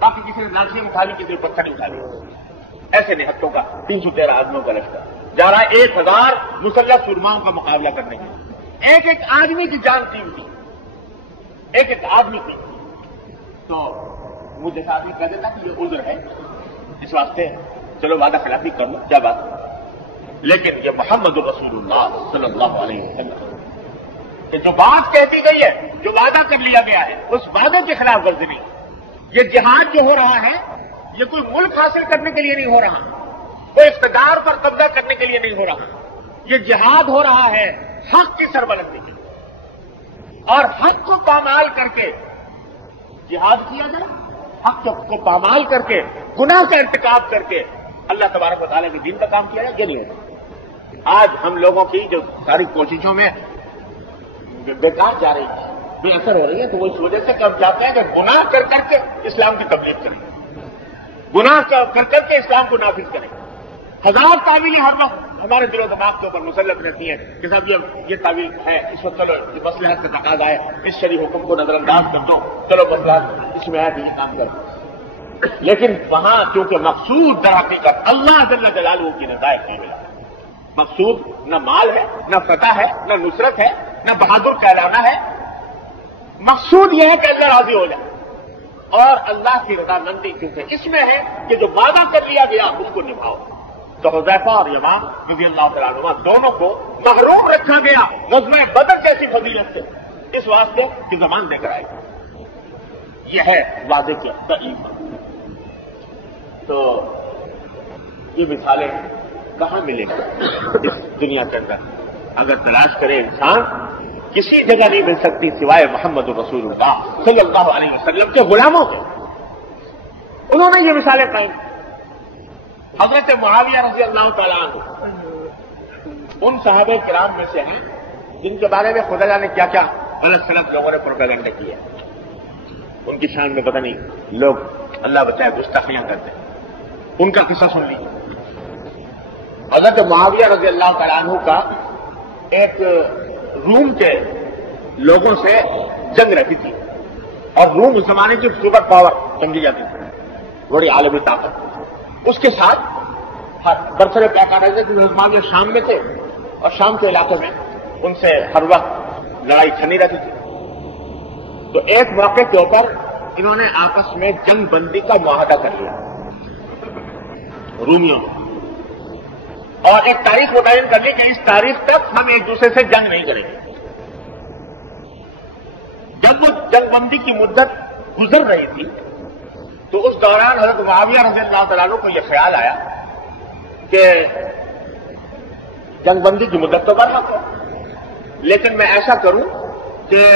باقی کسی نے لاٹھی اٹھا لی، کسی نے پتھر اٹھا لی. ایسے نہتوں کا 313 آدمیوں کا لشکر جا رہا ہے 1000 مسلح سرماؤں کا مقابلہ کرنے کے لیے. ایک ایک آدمی کی جان قیمتی، ایک ایک آدمی کی. تو مجھے آدمی کہہ دیتا کہ یہ عذر ہے، اس واسطے چلو وعدہ خلافی کر لو، کیا بات ہے. لیکن یہ محمد رسول اللہ صلی اللہ علیہ وسلم کہ جو بات کہتی گئی ہے، جو وعدہ کر لیا گیا ہے، اس وعدے کے خلاف ورزی نہیں. یہ جہاد جو ہو رہا ہے یہ کوئی ملک حاصل کرنے کے لیے نہیں ہو رہا، کوئی اقتدار پر قبضہ کرنے کے لیے نہیں ہو رہا. یہ جہاد ہو رہا ہے حق کی سربلندی کے لیے، اور حق کو پامال کر کے جہاد کیا جائے، حق کو پامال کر کے گناہ کا ارتکاب کر کے اللہ تبارک و تعالیٰ کے دین کا کام کیا جائے، یہ نہیں ہوتا. آج ہم لوگوں کی جو ساری کوششوں میں بیکار جا رہی ہے، بے اثر ہو رہی ہے، تو وہ اس وجہ سے کہ ہم چاہتے ہیں کہ گناہ کر کر کے اسلام کی تبلیغ کریں، گناہ کر کر کے اسلام کو نافذ کریں. ہزار تعویلیں ہر وقت ہمارے دل و دماغ کے اوپر مسلط رہتی ہیں کہ صاحب یہ تعویل ہے، اس وقت چلو یہ مصلحت کا تقاضا ہے، اس شرعی حکم کو نظر انداز کر دو، چلو مسئلہ اس میں ہے کہ یہ کام کرو. لیکن وہاں چونکہ مقصود در حقیقت اللہ جل جلالہ کی رضا ہے، مقصود نہ مال ہے، نہ فتح ہے، نہ نصرت ہے، نہ بہادر کہلانا ہے. مقصود یہ ہے کہ اللہ راضی ہو جائے، اور اللہ کی رضامندی کیونکہ اس میں ہے کہ جو وعدہ کر لیا گیا اس کو نبھاؤ. تو حذیفہ اور یمان رضی اللہ تعالیٰ عنہما دونوں کو محروم رکھا گیا غزوہ بدر جیسی فضیلت سے، اس واسطے کہ زمان دے کر آئے. یہ ہے وعدے کی تعلیم. تو یہ مثالیں کہاں ملیں گی اس دنیا کے اندر؟ اگر تلاش کرے انسان کسی جگہ نہیں مل سکتی سوائے محمد رسول اللہ صلی اللہ علیہ وسلم کے غلاموں کے. انہوں نے یہ مثالیں قائم. حضرت معاویہ رضی اللہ تعالیٰ عنہ ان صحابہ کرام میں سے ہیں جن کے بارے میں خدا جانے کیا کیا غلط سلط لوگوں نے پروپیگنڈا کیا. ان کی شان میں پتہ نہیں لوگ اللہ بچائے گستاخیاں کرتے ہیں. ان کا قصہ سن لیجیے. حضرت معاویہ رضی اللہ تعالیٰ عنہ کا ایک روم کے لوگوں سے جنگ رہتی تھی، اور روم اس زمانے کی سپر پاور سمجھی جاتی تھی، بڑی عالمی طاقت. اس کے ساتھ برسر پیکار معاویہ شام میں تھے، اور شام کے علاقے میں ان سے ہر وقت لڑائی چھنی رہتی تھی. تو ایک موقع کے اوپر انہوں نے آپس میں جنگ بندی کا معاہدہ کر لیا رومیوں نے، اور ایک تاریخ متعین کر لی کہ اس تاریخ تک ہم ایک دوسرے سے جنگ نہیں کریں گے. جب وہ جنگ بندی کی مدت گزر رہی تھی تو اس دوران حضرت معاویہ رضی اللہ تعالیٰ عنہ کو یہ خیال آیا کہ جنگ بندی کی مدت تو بڑھ رہا، لیکن میں ایسا کروں کہ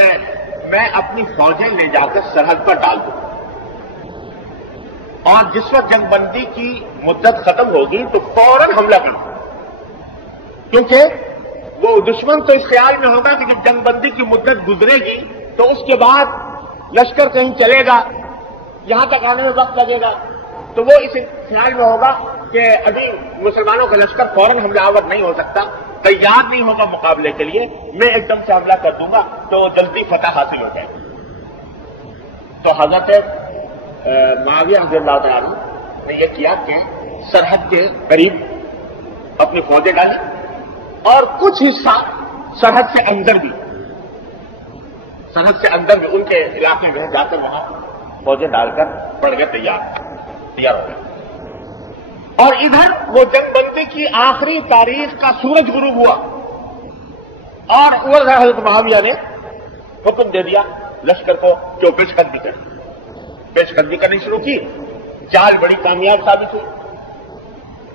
میں اپنی فوجیں لے جا کر سرحد پر ڈال دوں، اور جس وقت جنگ بندی کی مدت ختم ہوگی تو فوراً حملہ کروں. کیونکہ وہ دشمن تو اس خیال میں ہوگا کہ جب جنگ بندی کی مدت گزرے گی تو اس کے بعد لشکر کہیں چلے گا، یہاں تک آنے میں وقت لگے گا، تو وہ اس خیال میں ہوگا کہ ابھی مسلمانوں کا لشکر فوراً حملہ آور نہیں ہو سکتا، تیار نہیں ہوگا مقابلے کے لیے، میں ایک دم سے حملہ کر دوں گا تو جلدی فتح حاصل ہو جائے گی. تو حضرت معاویہ رضی اللہ تعالیٰ عنہ نے یہ کیا کہ سرحد کے قریب اپنی فوجیں ڈالی، اور کچھ حصہ سرحد سے اندر بھی ان کے علاقے میں جا کر وہاں فوجیں ڈال کر پڑ گئے، تیار ہو گئے. اور ادھر وہ جنگ بندی کی آخری تاریخ کا سورج غروب ہوا، اور ادھر حضرت معاویہ نے حکم دے دیا لشکر کو جو پیش قدمی کرنی شروع کی. چال بڑی کامیاب ثابت ہوئی،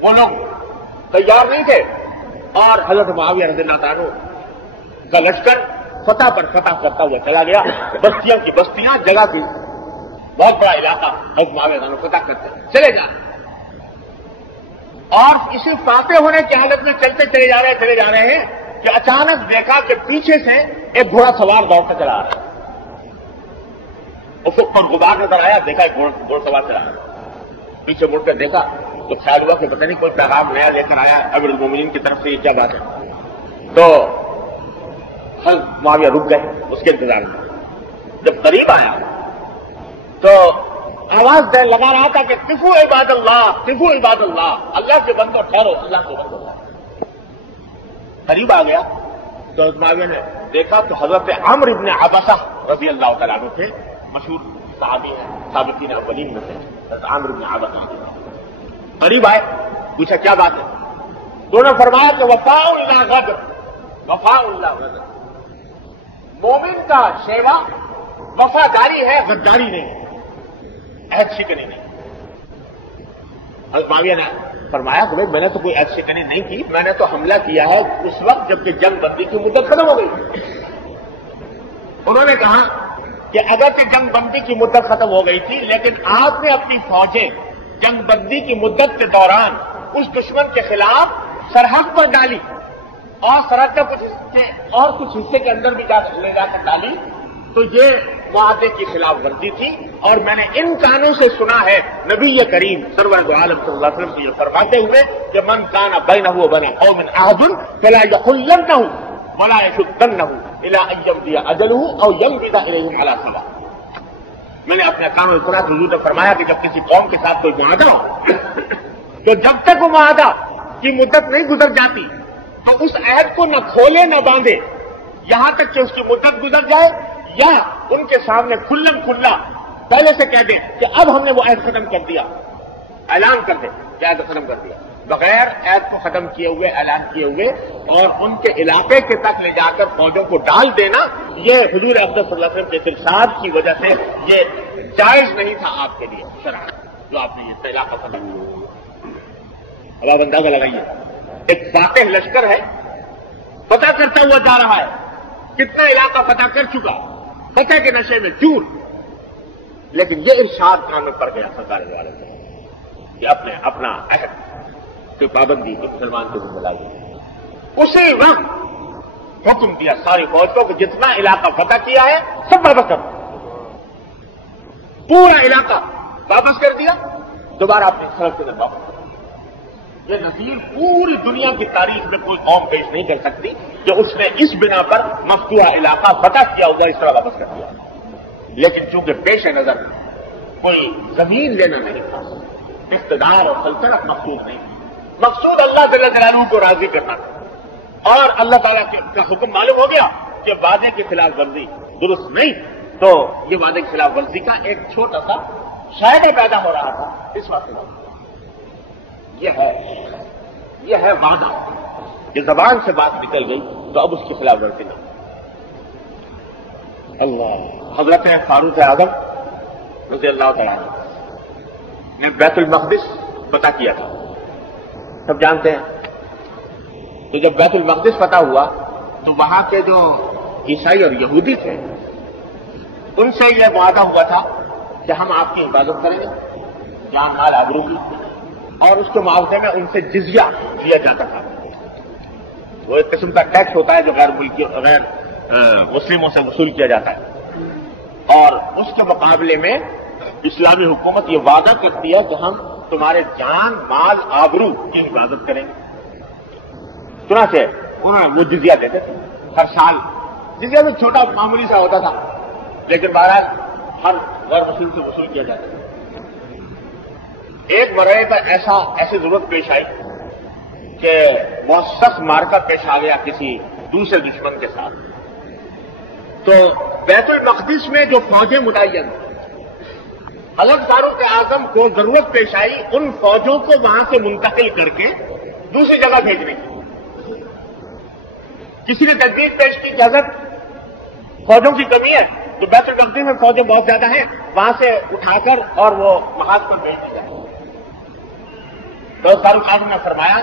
وہ لوگ تیار نہیں تھے، اور حضرت معاویہ رضی اللہ تعالیٰ کا لشکر فتح پر فتح کرتا ہوا چلا گیا. بستیاں کی بستیاں, جگہ کی بہت بڑا علاقہ حضرت معاویہ نے فتح کرتے چلے جا رہے. اور اسی فاتح ہونے کی حالت میں چلتے چلے جا رہے ہیں کہ اچانک دیکھا کہ پیچھے سے ایک گھوڑا سوار دوڑتا چلا آ رہا ہے. افق پر غبار نظر آیا, دیکھا ایک گھوڑا سوار چلا آ رہا ہے. پیچھے مڑ کر دیکھا تو خیال ہوا کہ پتہ نہیں کوئی پیغام نیا لے کر آیا امیر المومنین کی طرف سے, یہ کیا بات ہے. تو حضرت معاویہ رک گئے اس کے انتظار میں. جب قریب آیا تو آواز لگا رہا تھا کہ قفو عباد اللہ, قفو عباد اللہ, اللہ کے بندو ٹھہرو, اللہ کے بندو. قریب آ گیا تو حضرت معاویہ نے دیکھا تو حضرت عمرو بن عبسہ رضی اللہ تعالیٰ عنہ تھے, مشہور صحابی ہیں, سابقین اولین میں تھے حضرت عمرو بن عبسہ. قریب آئے, پوچھا کیا بات ہے. انہوں نے فرمایا کہ وفاء لا غدر, وفاء لا غدر, مومن کا شیوا وفاداری ہے, غداری نہیں, عہد شکنی نہیں. حضرت معاویہ نے فرمایا کہ میں نے تو کوئی عہد شکنی نہیں کی, میں نے تو حملہ کیا ہے اس وقت جبکہ جنگ بندی کی مدت ختم ہو گئی. انہوں نے کہا کہ اگرچہ جنگ بندی کی مدت ختم ہو گئی تھی لیکن آپ نے اپنی فوجیں جنگ بندی کی مدت کے دوران اس دشمن کے خلاف سرحد پر ڈالی اور سرحد کے کچھ حصے کے اندر بھی لے جا کر ڈالی, تو یہ معاہدے کی خلاف ورزی تھی. اور میں نے ان کانوں سے سنا ہے نبی کریم سرور دو عالم صلی اللہ علیہ وسلم سے یہ فرماتے ہوئے کہ من کان بینہ وبین قوم عہد فلا یخلنہ ولا یشدنہ الی ان یمضی اجلہ او یمضی الیہم علی سواء. میں نے اپنے کانوں سے سنا, حضور نے فرمایا کہ جب کسی قوم کے ساتھ کوئی معاہدہ ہو تو جب تک وہ معاہدہ کی مدت نہیں گزر جاتی تو اس عہد کو نہ کھولے نہ باندھے یہاں تک کہ اس کی مدت گزر جائے, یا ان کے سامنے کھلم کھلا پہلے سے کہہ دیں کہ اب ہم نے وہ عہد ختم کر دیا, اعلان کر دیں کہ عہد ختم کر دیا, بغیر عہد کو ختم کیے ہوئے, اعلان کیے ہوئے, اور ان کے علاقے کے تک لے جا کر فوجوں کو ڈال دینا, یہ حضور اقدس صلی اللہ علیہ وسلم کے ارشاد کی وجہ سے یہ جائز نہیں تھا آپ کے لیے شرعاً, جو آپ نے یہ علاقہ ختم کیا. اب آپ اندازہ لگائیے, ایک فاتح لشکر ہے, فتح کرتا ہوا جا رہا ہے, کتنا علاقہ فتح کر چکا, فتح کے نشے میں چور, لیکن یہ ارشاد کان میں پڑ گیا سرکار والے سے کہ اپنا عہد کی پابندی مسلمان کو ذمہ داری. اسی وقت حکم دیا ساری فوج کو کہ جتنا علاقہ فتح کیا ہے سب واپس کر دو. پورا علاقہ واپس کر دیا, دوبارہ اپنی سڑک کے اندر واپس کر دیا. یہ نظیر پوری دنیا کی تاریخ میں کوئی قوم پیش نہیں کر سکتی کہ اس نے اس بنا پر مفتوحہ علاقہ فتح کیا ہوا اس طرح واپس کر دیا. لیکن چونکہ پیش نظر کوئی زمین لینا نہیں تھا, اقتدار اور سلطنت مقصود نہیں, مقصود اللہ جل جلالہ کو راضی کرنا تھا, اور اللہ تعالیٰ کا حکم معلوم ہو گیا کہ وعدے کی خلاف ورزی درست نہیں, تو یہ وعدے کی خلاف ورزی کا ایک چھوٹا سا شائبہ پیدا ہو رہا تھا اس وقت. یہ ہے وعدہ, یہ زبان سے بات نکل گئی تو اب اس کی خلاف ورزی نہیں. اللہ حضرت فاروق اعظم رضی اللہ تعالیٰ عنہ نے بیت المقدس فتح کیا تھا, سب جانتے ہیں. تو جب بیت المقدس فتح ہوا تو وہاں کے جو عیسائی اور یہودی تھے ان سے یہ وعدہ ہوا تھا کہ ہم آپ کی حفاظت کریں گے, جان مال آبرو کی, اور اس کے معاوضے میں ان سے جزیہ دیا جاتا تھا. وہ ایک قسم کا ٹیکس ہوتا ہے جو غیر مسلموں سے وصول کیا جاتا ہے, اور اس کے مقابلے میں اسلامی حکومت یہ وعدہ کرتی ہے کہ ہم تمہارے جان مال آبرو کی حفاظت کریں گے. چنانچہ انہوں نے وہ جزیہ دیتے تھے ہر سال. جزیہ بھی چھوٹا معمولی سا ہوتا تھا, لیکن بہرحال ہر غیر مسلم سے وصول کیا جاتا تھا. ایک مرحلے پر ایسی ضرورت پیش آئی کہ بہت سخت مارکا پیش آ گیا کسی دوسرے دشمن کے ساتھ. تو بیت المقدس میں جو فوجیں متعین حضرت فاروق اعظم کو ضرورت پیش آئی ان فوجوں کو وہاں سے منتقل کر کے دوسری جگہ بھیجنے کی. کسی نے تجویز پیش کی کہ حضرت فوجوں کی کمی ہے تو بیت المقدس میں فوجیں بہت زیادہ ہیں, وہاں سے اٹھا کر اور وہ محاذ پر بھیج دی جائے. تو فاروق اعظم نے فرمایا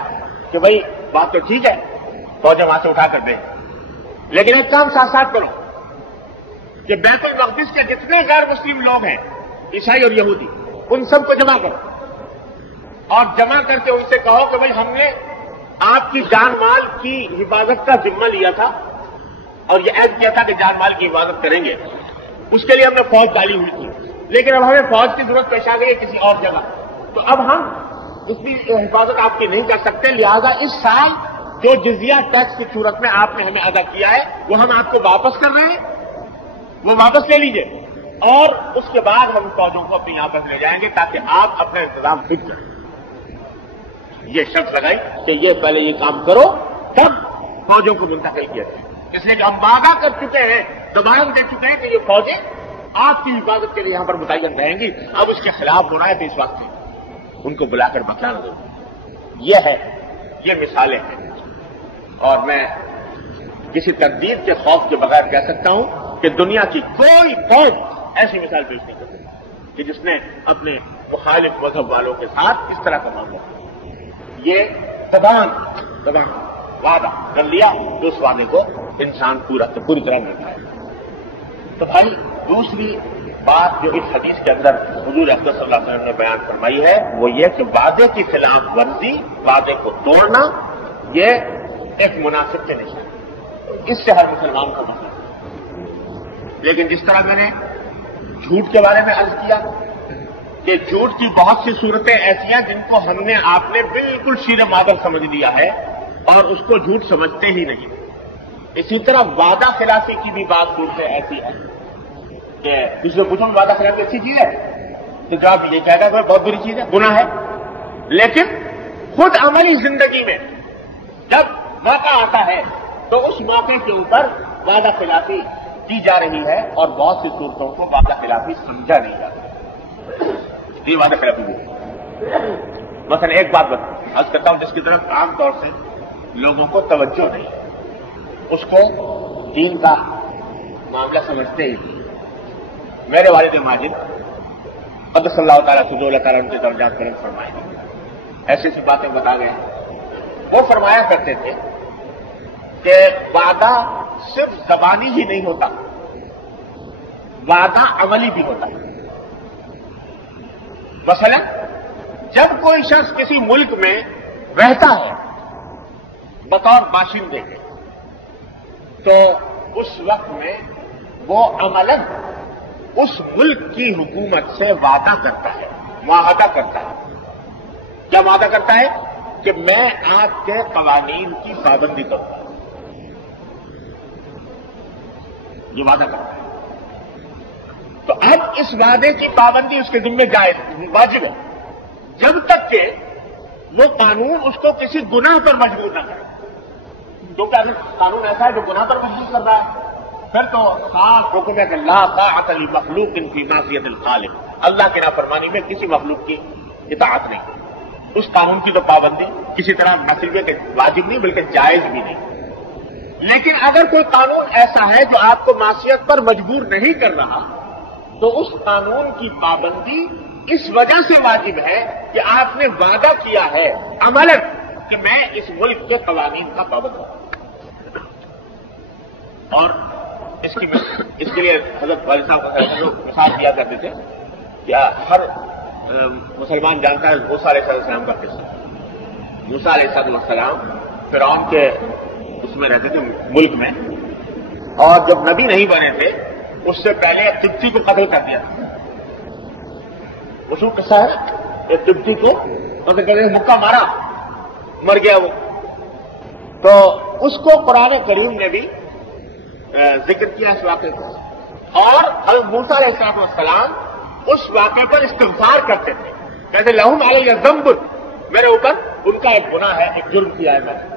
کہ بھائی بات تو ٹھیک ہے, فوجیں وہاں سے اٹھا کر دیں, لیکن ایک کام ساتھ ساتھ کرو کہ بیت المقدس کے جتنے غیر مسلم لوگ ہیں، عیسائی اور یہودی، ان سب کو جمع کرو اور جمع کر کے ان سے کہو کہ بھائی ہم نے آپ کی جان مال کی حفاظت کا ذمہ لیا تھا اور یہ عہد کیا تھا کہ جان مال کی حفاظت کریں گے، اس کے لیے ہم نے فوج ڈالی ہوئی تھی، لیکن اب ہمیں فوج کی ضرورت پیش آ گئی ہے کسی اور جگہ، تو اب ہم اس کی حفاظت آپ کی نہیں کر سکتے، لہذا اس سال جو جزیہ ٹیکس کی صورت میں آپ نے ہمیں ادا کیا ہے وہ ہم آپ کو واپس کر رہے ہیں، وہ واپس لے لیجئے، اور اس کے بعد ہم فوجوں کو اپنے یہاں پر لے جائیں گے تاکہ آپ اپنا انتظام خود کریں۔ یہ شرط لگائی کہ یہ پہلے یہ کام کرو تب فوجوں کو منتقل کیا جائے، اس لیے کہ ہم وعدہ کر چکے ہیں، دباؤ دے چکے ہیں کہ یہ فوجیں آپ کی حفاظت کے لیے یہاں پر متعین رہیں گی، اب اس کے خلاف ہونا ہے تو اس وقت ان کو بلا کر بتلانا دو۔ یہ ہے، یہ مثالیں ہیں، اور میں کسی تردید کے خوف کے بغیر کہہ سکتا ہوں کہ دنیا کی کوئی قوم ایسی مثال پیش نہیں کر سکتی کہ جس نے اپنے مخالف مذہب والوں کے ساتھ اس طرح کا معاملہ کیا۔ یہ زبان وعدہ کر لیا تو اس وعدے کو انسان پوری طرح نبھائے۔ تو بھائی دوسری بات جو اس حدیث کے اندر حضور اکرم صلی اللہ علیہ وسلم نے بیان فرمائی ہے وہ یہ کہ وعدے کی خلاف ورزی، وعدے کو توڑنا، یہ ایک منافق کے نشان، اس سے ہر مسلمان کا مسئلہ۔ لیکن جس طرح میں نے جھوٹ کے بارے میں عرض کیا کہ جھوٹ کی بہت سی صورتیں ایسی ہیں جن کو ہم نے آپ نے بالکل شیر مادر سمجھ لیا ہے اور اس کو جھوٹ سمجھتے ہی نہیں، اسی طرح وعدہ خلافی کی بھی بات صورتیں ایسی ہیں کہ کسی کو پوچھو وعدہ خلافی اچھی چیز ہے تو جواب یہ کہتا ہے کہ بہت بری چیز ہے، گناہ ہے، لیکن خود عملی زندگی میں جب موقع آتا ہے تو اس موقع کے اوپر وعدہ خلافی کی جا رہی ہے اور بہت سی صورتوں کو وعدہ خلافی سمجھا نہیں جاتا، یہ وعدہ خلافی بھی ہے۔ مثلا ایک بات عرض کرتا ہوں جس کی طرف عام طور سے لوگوں کو توجہ نہیں، اس کو دین کا معاملہ سمجھتے ہی نہیں۔ میرے والد ماجد قدس اللہ تعالیٰ فضول اللہ تعالیٰ ان کے درجات بلند فرمائے، ایسی سی باتیں بتا گئے، وہ فرمایا کرتے تھے کہ وعدہ صرف زبانی ہی نہیں ہوتا، وعدہ عملی بھی ہوتا ہے۔ مثلا جب کوئی شخص کسی ملک میں رہتا ہے بطور باشندے کے تو اس وقت میں وہ عملاً اس ملک کی حکومت سے وعدہ کرتا ہے، معاہدہ کرتا ہے۔ کیا وعدہ کرتا ہے؟ کہ میں آپ کے قوانین کی پابندی کروں گا، یہ وعدہ کرتا ہے۔ تو اب اس وعدے کی پابندی اس کے ذمہ جائز واجب ہے جب تک کہ وہ قانون اس کو کسی گناہ پر مجبور نہ کرے، کیونکہ اگر قانون ایسا ہے جو گناہ پر مجبور کر رہا ہے پھر تو خاص حکم ہے کہ لا طاعۃ لمخلوق فی معصیۃ الخالق، اللہ کی نافرمانی میں کسی مخلوق کی اطاعت نہیں، اس قانون کی تو پابندی کسی طرح نہ صرف کہ واجب نہیں بلکہ جائز بھی نہیں۔ لیکن اگر کوئی قانون ایسا ہے جو آپ کو معصیت پر مجبور نہیں کر رہا تو اس قانون کی پابندی اس وجہ سے واجب ہے کہ آپ نے وعدہ کیا ہے عملاً کہ میں اس ملک کے قوانین کا پابند ہوں۔ اور اس کے لیے حضرت والد صاحب مثال دیا کرتے تھے کہ ہر مسلمان جانتا ہے موسیٰ علیہ السلام کا قصہ۔ موسیٰ علیہ السلام فرعون کے اس میں رہتے تھے ملک میں، اور جب نبی نہیں بنے تھے اس سے پہلے ایک قبطی کو قتل کر دیا تھا۔ مشہور قصہ ہے، ایک قبطی کو قتل کر دیا، مکہ مارا، مر گیا وہ۔ تو اس کو قرآن کریم نے بھی ذکر کیا اس واقعے کو، اور حضرت موسیٰ علیہ السلام اس واقعے پر استغفار کرتے تھے، کہتے لہم علی ذنب، میرے اوپر ان کا ایک گناہ ہے، ایک جرم کیا ہے میں نے،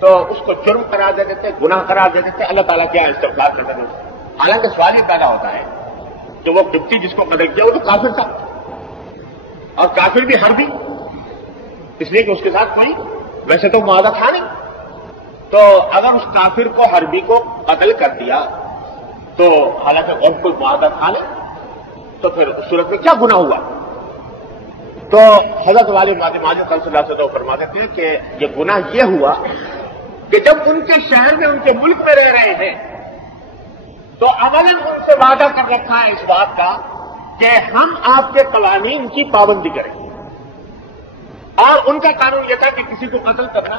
تو اس کو جرم قرار دے دیتے، گناہ قرار دے دیتے، اللہ تعالیٰ کیا استغفار کرتے تھے۔ حالانکہ سوال یہ پیدا ہوتا ہے کہ وہ قبطی جس کو قتل کیا وہ تو کافر تھا، اور کافر بھی حربی، اس لیے کہ اس کے ساتھ کوئی ویسے تو معاہدہ تھا نہیں، تو اگر اس کافر کو حربی کو قتل کر دیا تو حالانکہ اور کوئی معاہدہ تھا نہیں، تو پھر اس صورت میں کیا گناہ ہوا؟ تو حضرت والد ماجد صلی اللہ علیہ وسلم فرماتے تھے کہ یہ گناہ یہ ہوا کہ جب ان کے شہر میں ان کے ملک میں رہ رہے ہیں تو عملاً ان سے وعدہ کر رکھا ہے اس بات کا کہ ہم آپ کے قوانین کی پابندی کریں گے. اور ان کا قانون یہ تھا کہ کسی کو قتل کرنا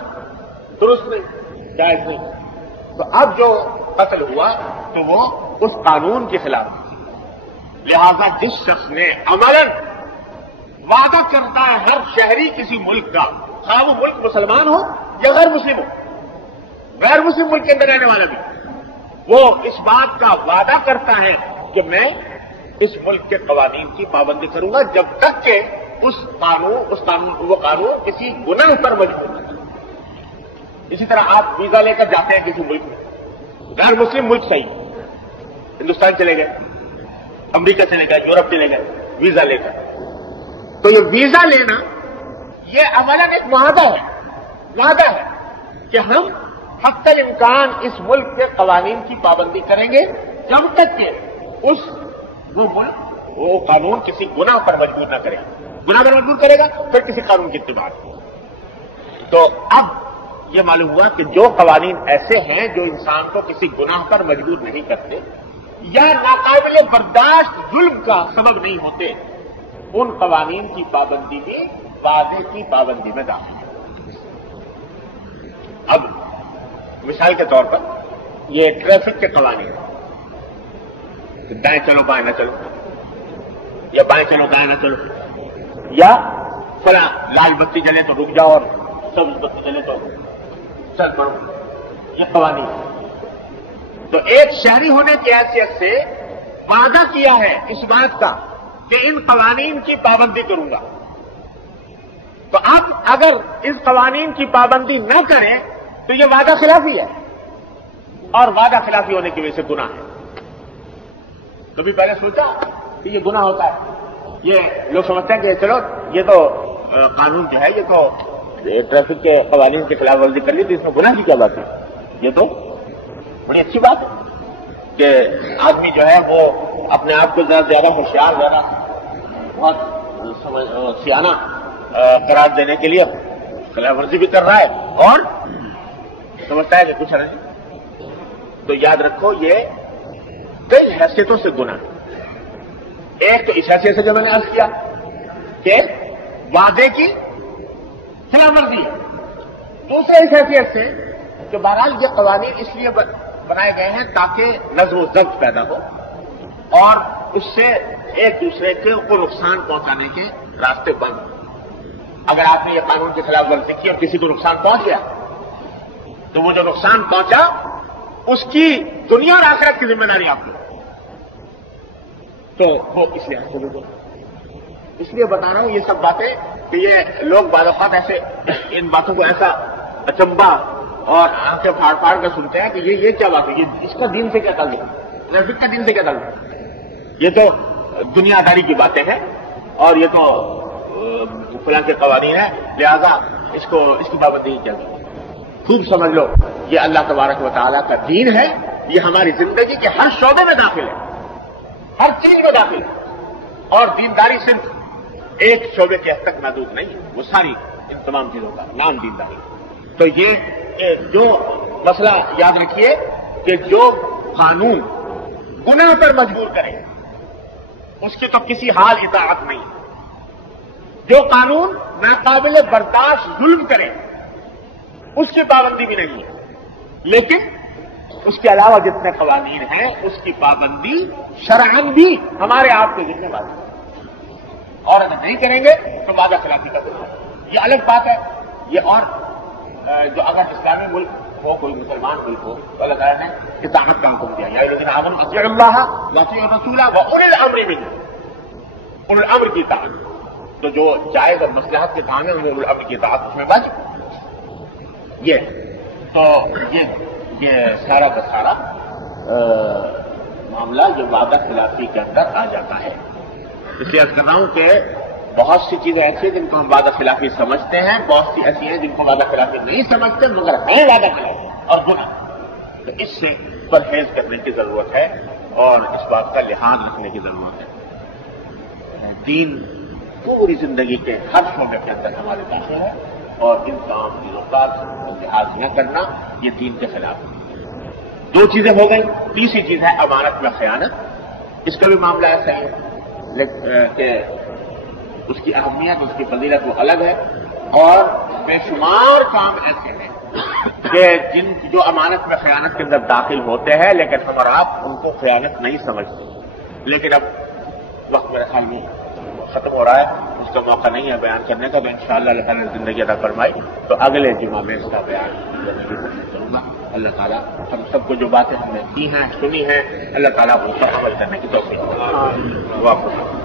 درست نہیں، جائز نہیں. تو اب جو قتل ہوا تو وہ اس قانون کے خلاف تھی. لہذا جس شخص نے عملاً وعدہ کرتا ہے ہر شہری کسی ملک کا، خواہ وہ ملک مسلمان ہو یا غیر مسلم ہو، غیر مسلم ملک کے اندر رہنے والا بھی، وہ اس بات کا وعدہ کرتا ہے کہ میں اس ملک کے قوانین کی پابندی کروں گا جب تک کہ وہ قانون کسی گناہ پر مجبور نہ کرے. اسی طرح آپ ویزا لے کر جاتے ہیں کسی ملک میں، غیر مسلم ملک صحیح، ہندوستان چلے گئے، امریکہ چلے گئے، یورپ چلے گئے ویزا لے کر، تو یہ ویزا لینا یہ عملاً ایک معاہدہ ہے کہ ہم حتی الامکان اس ملک کے قوانین کی پابندی کریں گے جب تک کہ وہ قانون کسی گناہ پر مجبور نہ کرے. گناہ پر مجبور کرے گا پھر کسی قانون کی اتباع. تو اب یہ معلوم ہوا کہ جو قوانین ایسے ہیں جو انسان کو کسی گناہ پر مجبور نہیں کرتے یا ناقابل برداشت ظلم کا سبب نہیں ہوتے، ان قوانین کی پابندی بھی وعدے کی پابندی میں داخل ہے. اب مثال کے طور پر یہ ٹریفک کے قوانین، دائیں چلو بائیں نہ چلو، یا بائیں چلو دائیں نہ چلو، یا فلاں لال بتی جلے تو رک جاؤ اور سبز بتی جلے تو چل پڑو، یہ قوانین. تو ایک شہری ہونے کی حیثیت سے وعدہ کیا ہے اس بات کا کہ ان قوانین کی پابندی کروں گا. تو اب اگر اس قوانین کی پابندی نہ کریں تو یہ وعدہ خلافی ہے، اور وعدہ خلافی ہونے کی وجہ سے گناہ ہے. کبھی پہلے سوچا کہ یہ گناہ ہوتا ہے؟ یہ لوگ سمجھتے ہیں کہ چلو یہ تو قانون جو ہے یہ تو ٹریفک کے قوانین کے خلاف ورزی کر لی تو اس میں گناہ کی کیا بات ہے؟ یہ تو بڑی اچھی بات ہے کہ آدمی جو ہے وہ اپنے آپ کو زیادہ ہوشیار، زیادہ بہت سیانہ قرار دینے کے لیے خلاف ورزی بھی کر رہا ہے اور سمجھتا ہے کہ کچھ نہیں. تو یاد رکھو یہ کئی حیثیتوں سے گناہ. ایک تو اس حیثیت سے جو میں نے عرض کیا کہ وعدے کی خلاف ورزی ہے. دوسرے اس حیثیت سے کہ بہرحال یہ قوانین اس لیے بنائے گئے ہیں تاکہ نظم و ضبط پیدا ہو اور اس سے ایک دوسرے کو نقصان پہنچانے کے راستے بند ہوں. اگر آپ نے یہ قانون کی خلاف ورزی کی اور کسی کو نقصان پہنچ گیا تو وہ جو نقصان پہنچا اس کی دنیا اور آخرت کی ذمہ داری آپ کو. تو وہ اس لیے بتا رہا ہوں یہ سب باتیں کہ یہ لوگ بعض اوقات ایسے ان باتوں کو ایسا اچنبا اور آنکھیں پھاڑ پھاڑ کر سنتے ہیں کہ یہ کیا بات ہے، یہ اس کا دین سے کیا تعلق ہے، ٹریفک کا دین سے کیا تعلق ہے، یہ تو دنیا داری کی باتیں ہیں اور یہ تو فلاں کے قوانین ہیں لہذا اس کی پابندی نہیں کیا. خوب سمجھ لو یہ اللہ تبارک و تعالیٰ کا دین ہے، یہ ہماری زندگی کے ہر شعبے میں داخل ہے، ہر چیز میں داخل ہے. اور دینداری صرف ایک شعبے کے حد تک محدود نہیں ہے، وہ ساری ان تمام چیزوں کا نام دینداری. تو یہ جو مسئلہ یاد رکھیے کہ جو قانون گناہ پر مجبور کرے اس کی تو کسی حال اطاعت نہیں. جو قانون ناقابل برداشت ظلم کرے اس کی پابندی بھی نہیں ہے. لیکن اس کے علاوہ جتنے قوانین ہیں اس کی پابندی شرعاً بھی ہمارے آپ کے ذمہ بات ہے. اور اگر نہیں کریں گے تو وعدہ خلافی کا گناہ ہے. یہ الگ بات ہے. یہ اور جو اگر اسلامی ملک ہو، کوئی مسلمان ملک ہو تو اللہ تعالیٰ نے اطاعت کا حکم دیا، یا الذین آمنوا اطیعوا اللہ واطیعوا الرسول واولی الامر منکم. اولو الامر کی اطاعت تو جو جائز اور مصلحت کے کام ہے ان میں اولو الامر کی اطاعت اس میں واجب. یہ سارا کا سارا معاملہ یہ وعدہ خلافی کے اندر آ جاتا ہے. اس لیے عرض کر رہا ہوں کہ بہت سی چیزیں ایسی ہیں جن کو ہم وعدہ خلافی سمجھتے ہیں، بہت سی ایسی ہیں جن کو وعدہ خلافی نہیں سمجھتے مگر ہیں وعدہ خلافی اور گناہ. تو اس سے پرہیز کرنے کی ضرورت ہے اور اس بات کا لحاظ رکھنے کی ضرورت ہے. دین پوری زندگی کے ہر شعبے کے اندر ہمارے داخل ہے اور ان تمام چیزوں کا لحاظ نہ کرنا یہ دین کے خلاف ہے۔ دو چیزیں ہو گئی، تیسری چیز ہے امانت میں خیانت۔ اس کا بھی معاملہ ایسا ہے کہ اس کی اہمیت، اس کی فضیلت وہ الگ ہے، اور بے شمار کام ایسے ہیں کہ جو امانت میں خیانت کے اندر داخل ہوتے ہیں، لیکن ہم اور آپ ان کو خیانت نہیں سمجھتے۔ لیکن اب وقت میرے خیال میں ختم ہو رہا ہے، اس کا موقع نہیں ہے بیان کرنے کا، تو انشاءاللہ اللہ تعالیٰ نے زندگی عطا فرمائی تو اگلے جمعہ میں اس کا بیان کرنے کی کوشش کروں گا۔ اللہ تعالیٰ ہم سب کو جو باتیں ہم نے کی ہیں، سنی ہیں، اللہ تعالیٰ کو عمل کرنے کی توفیق دے۔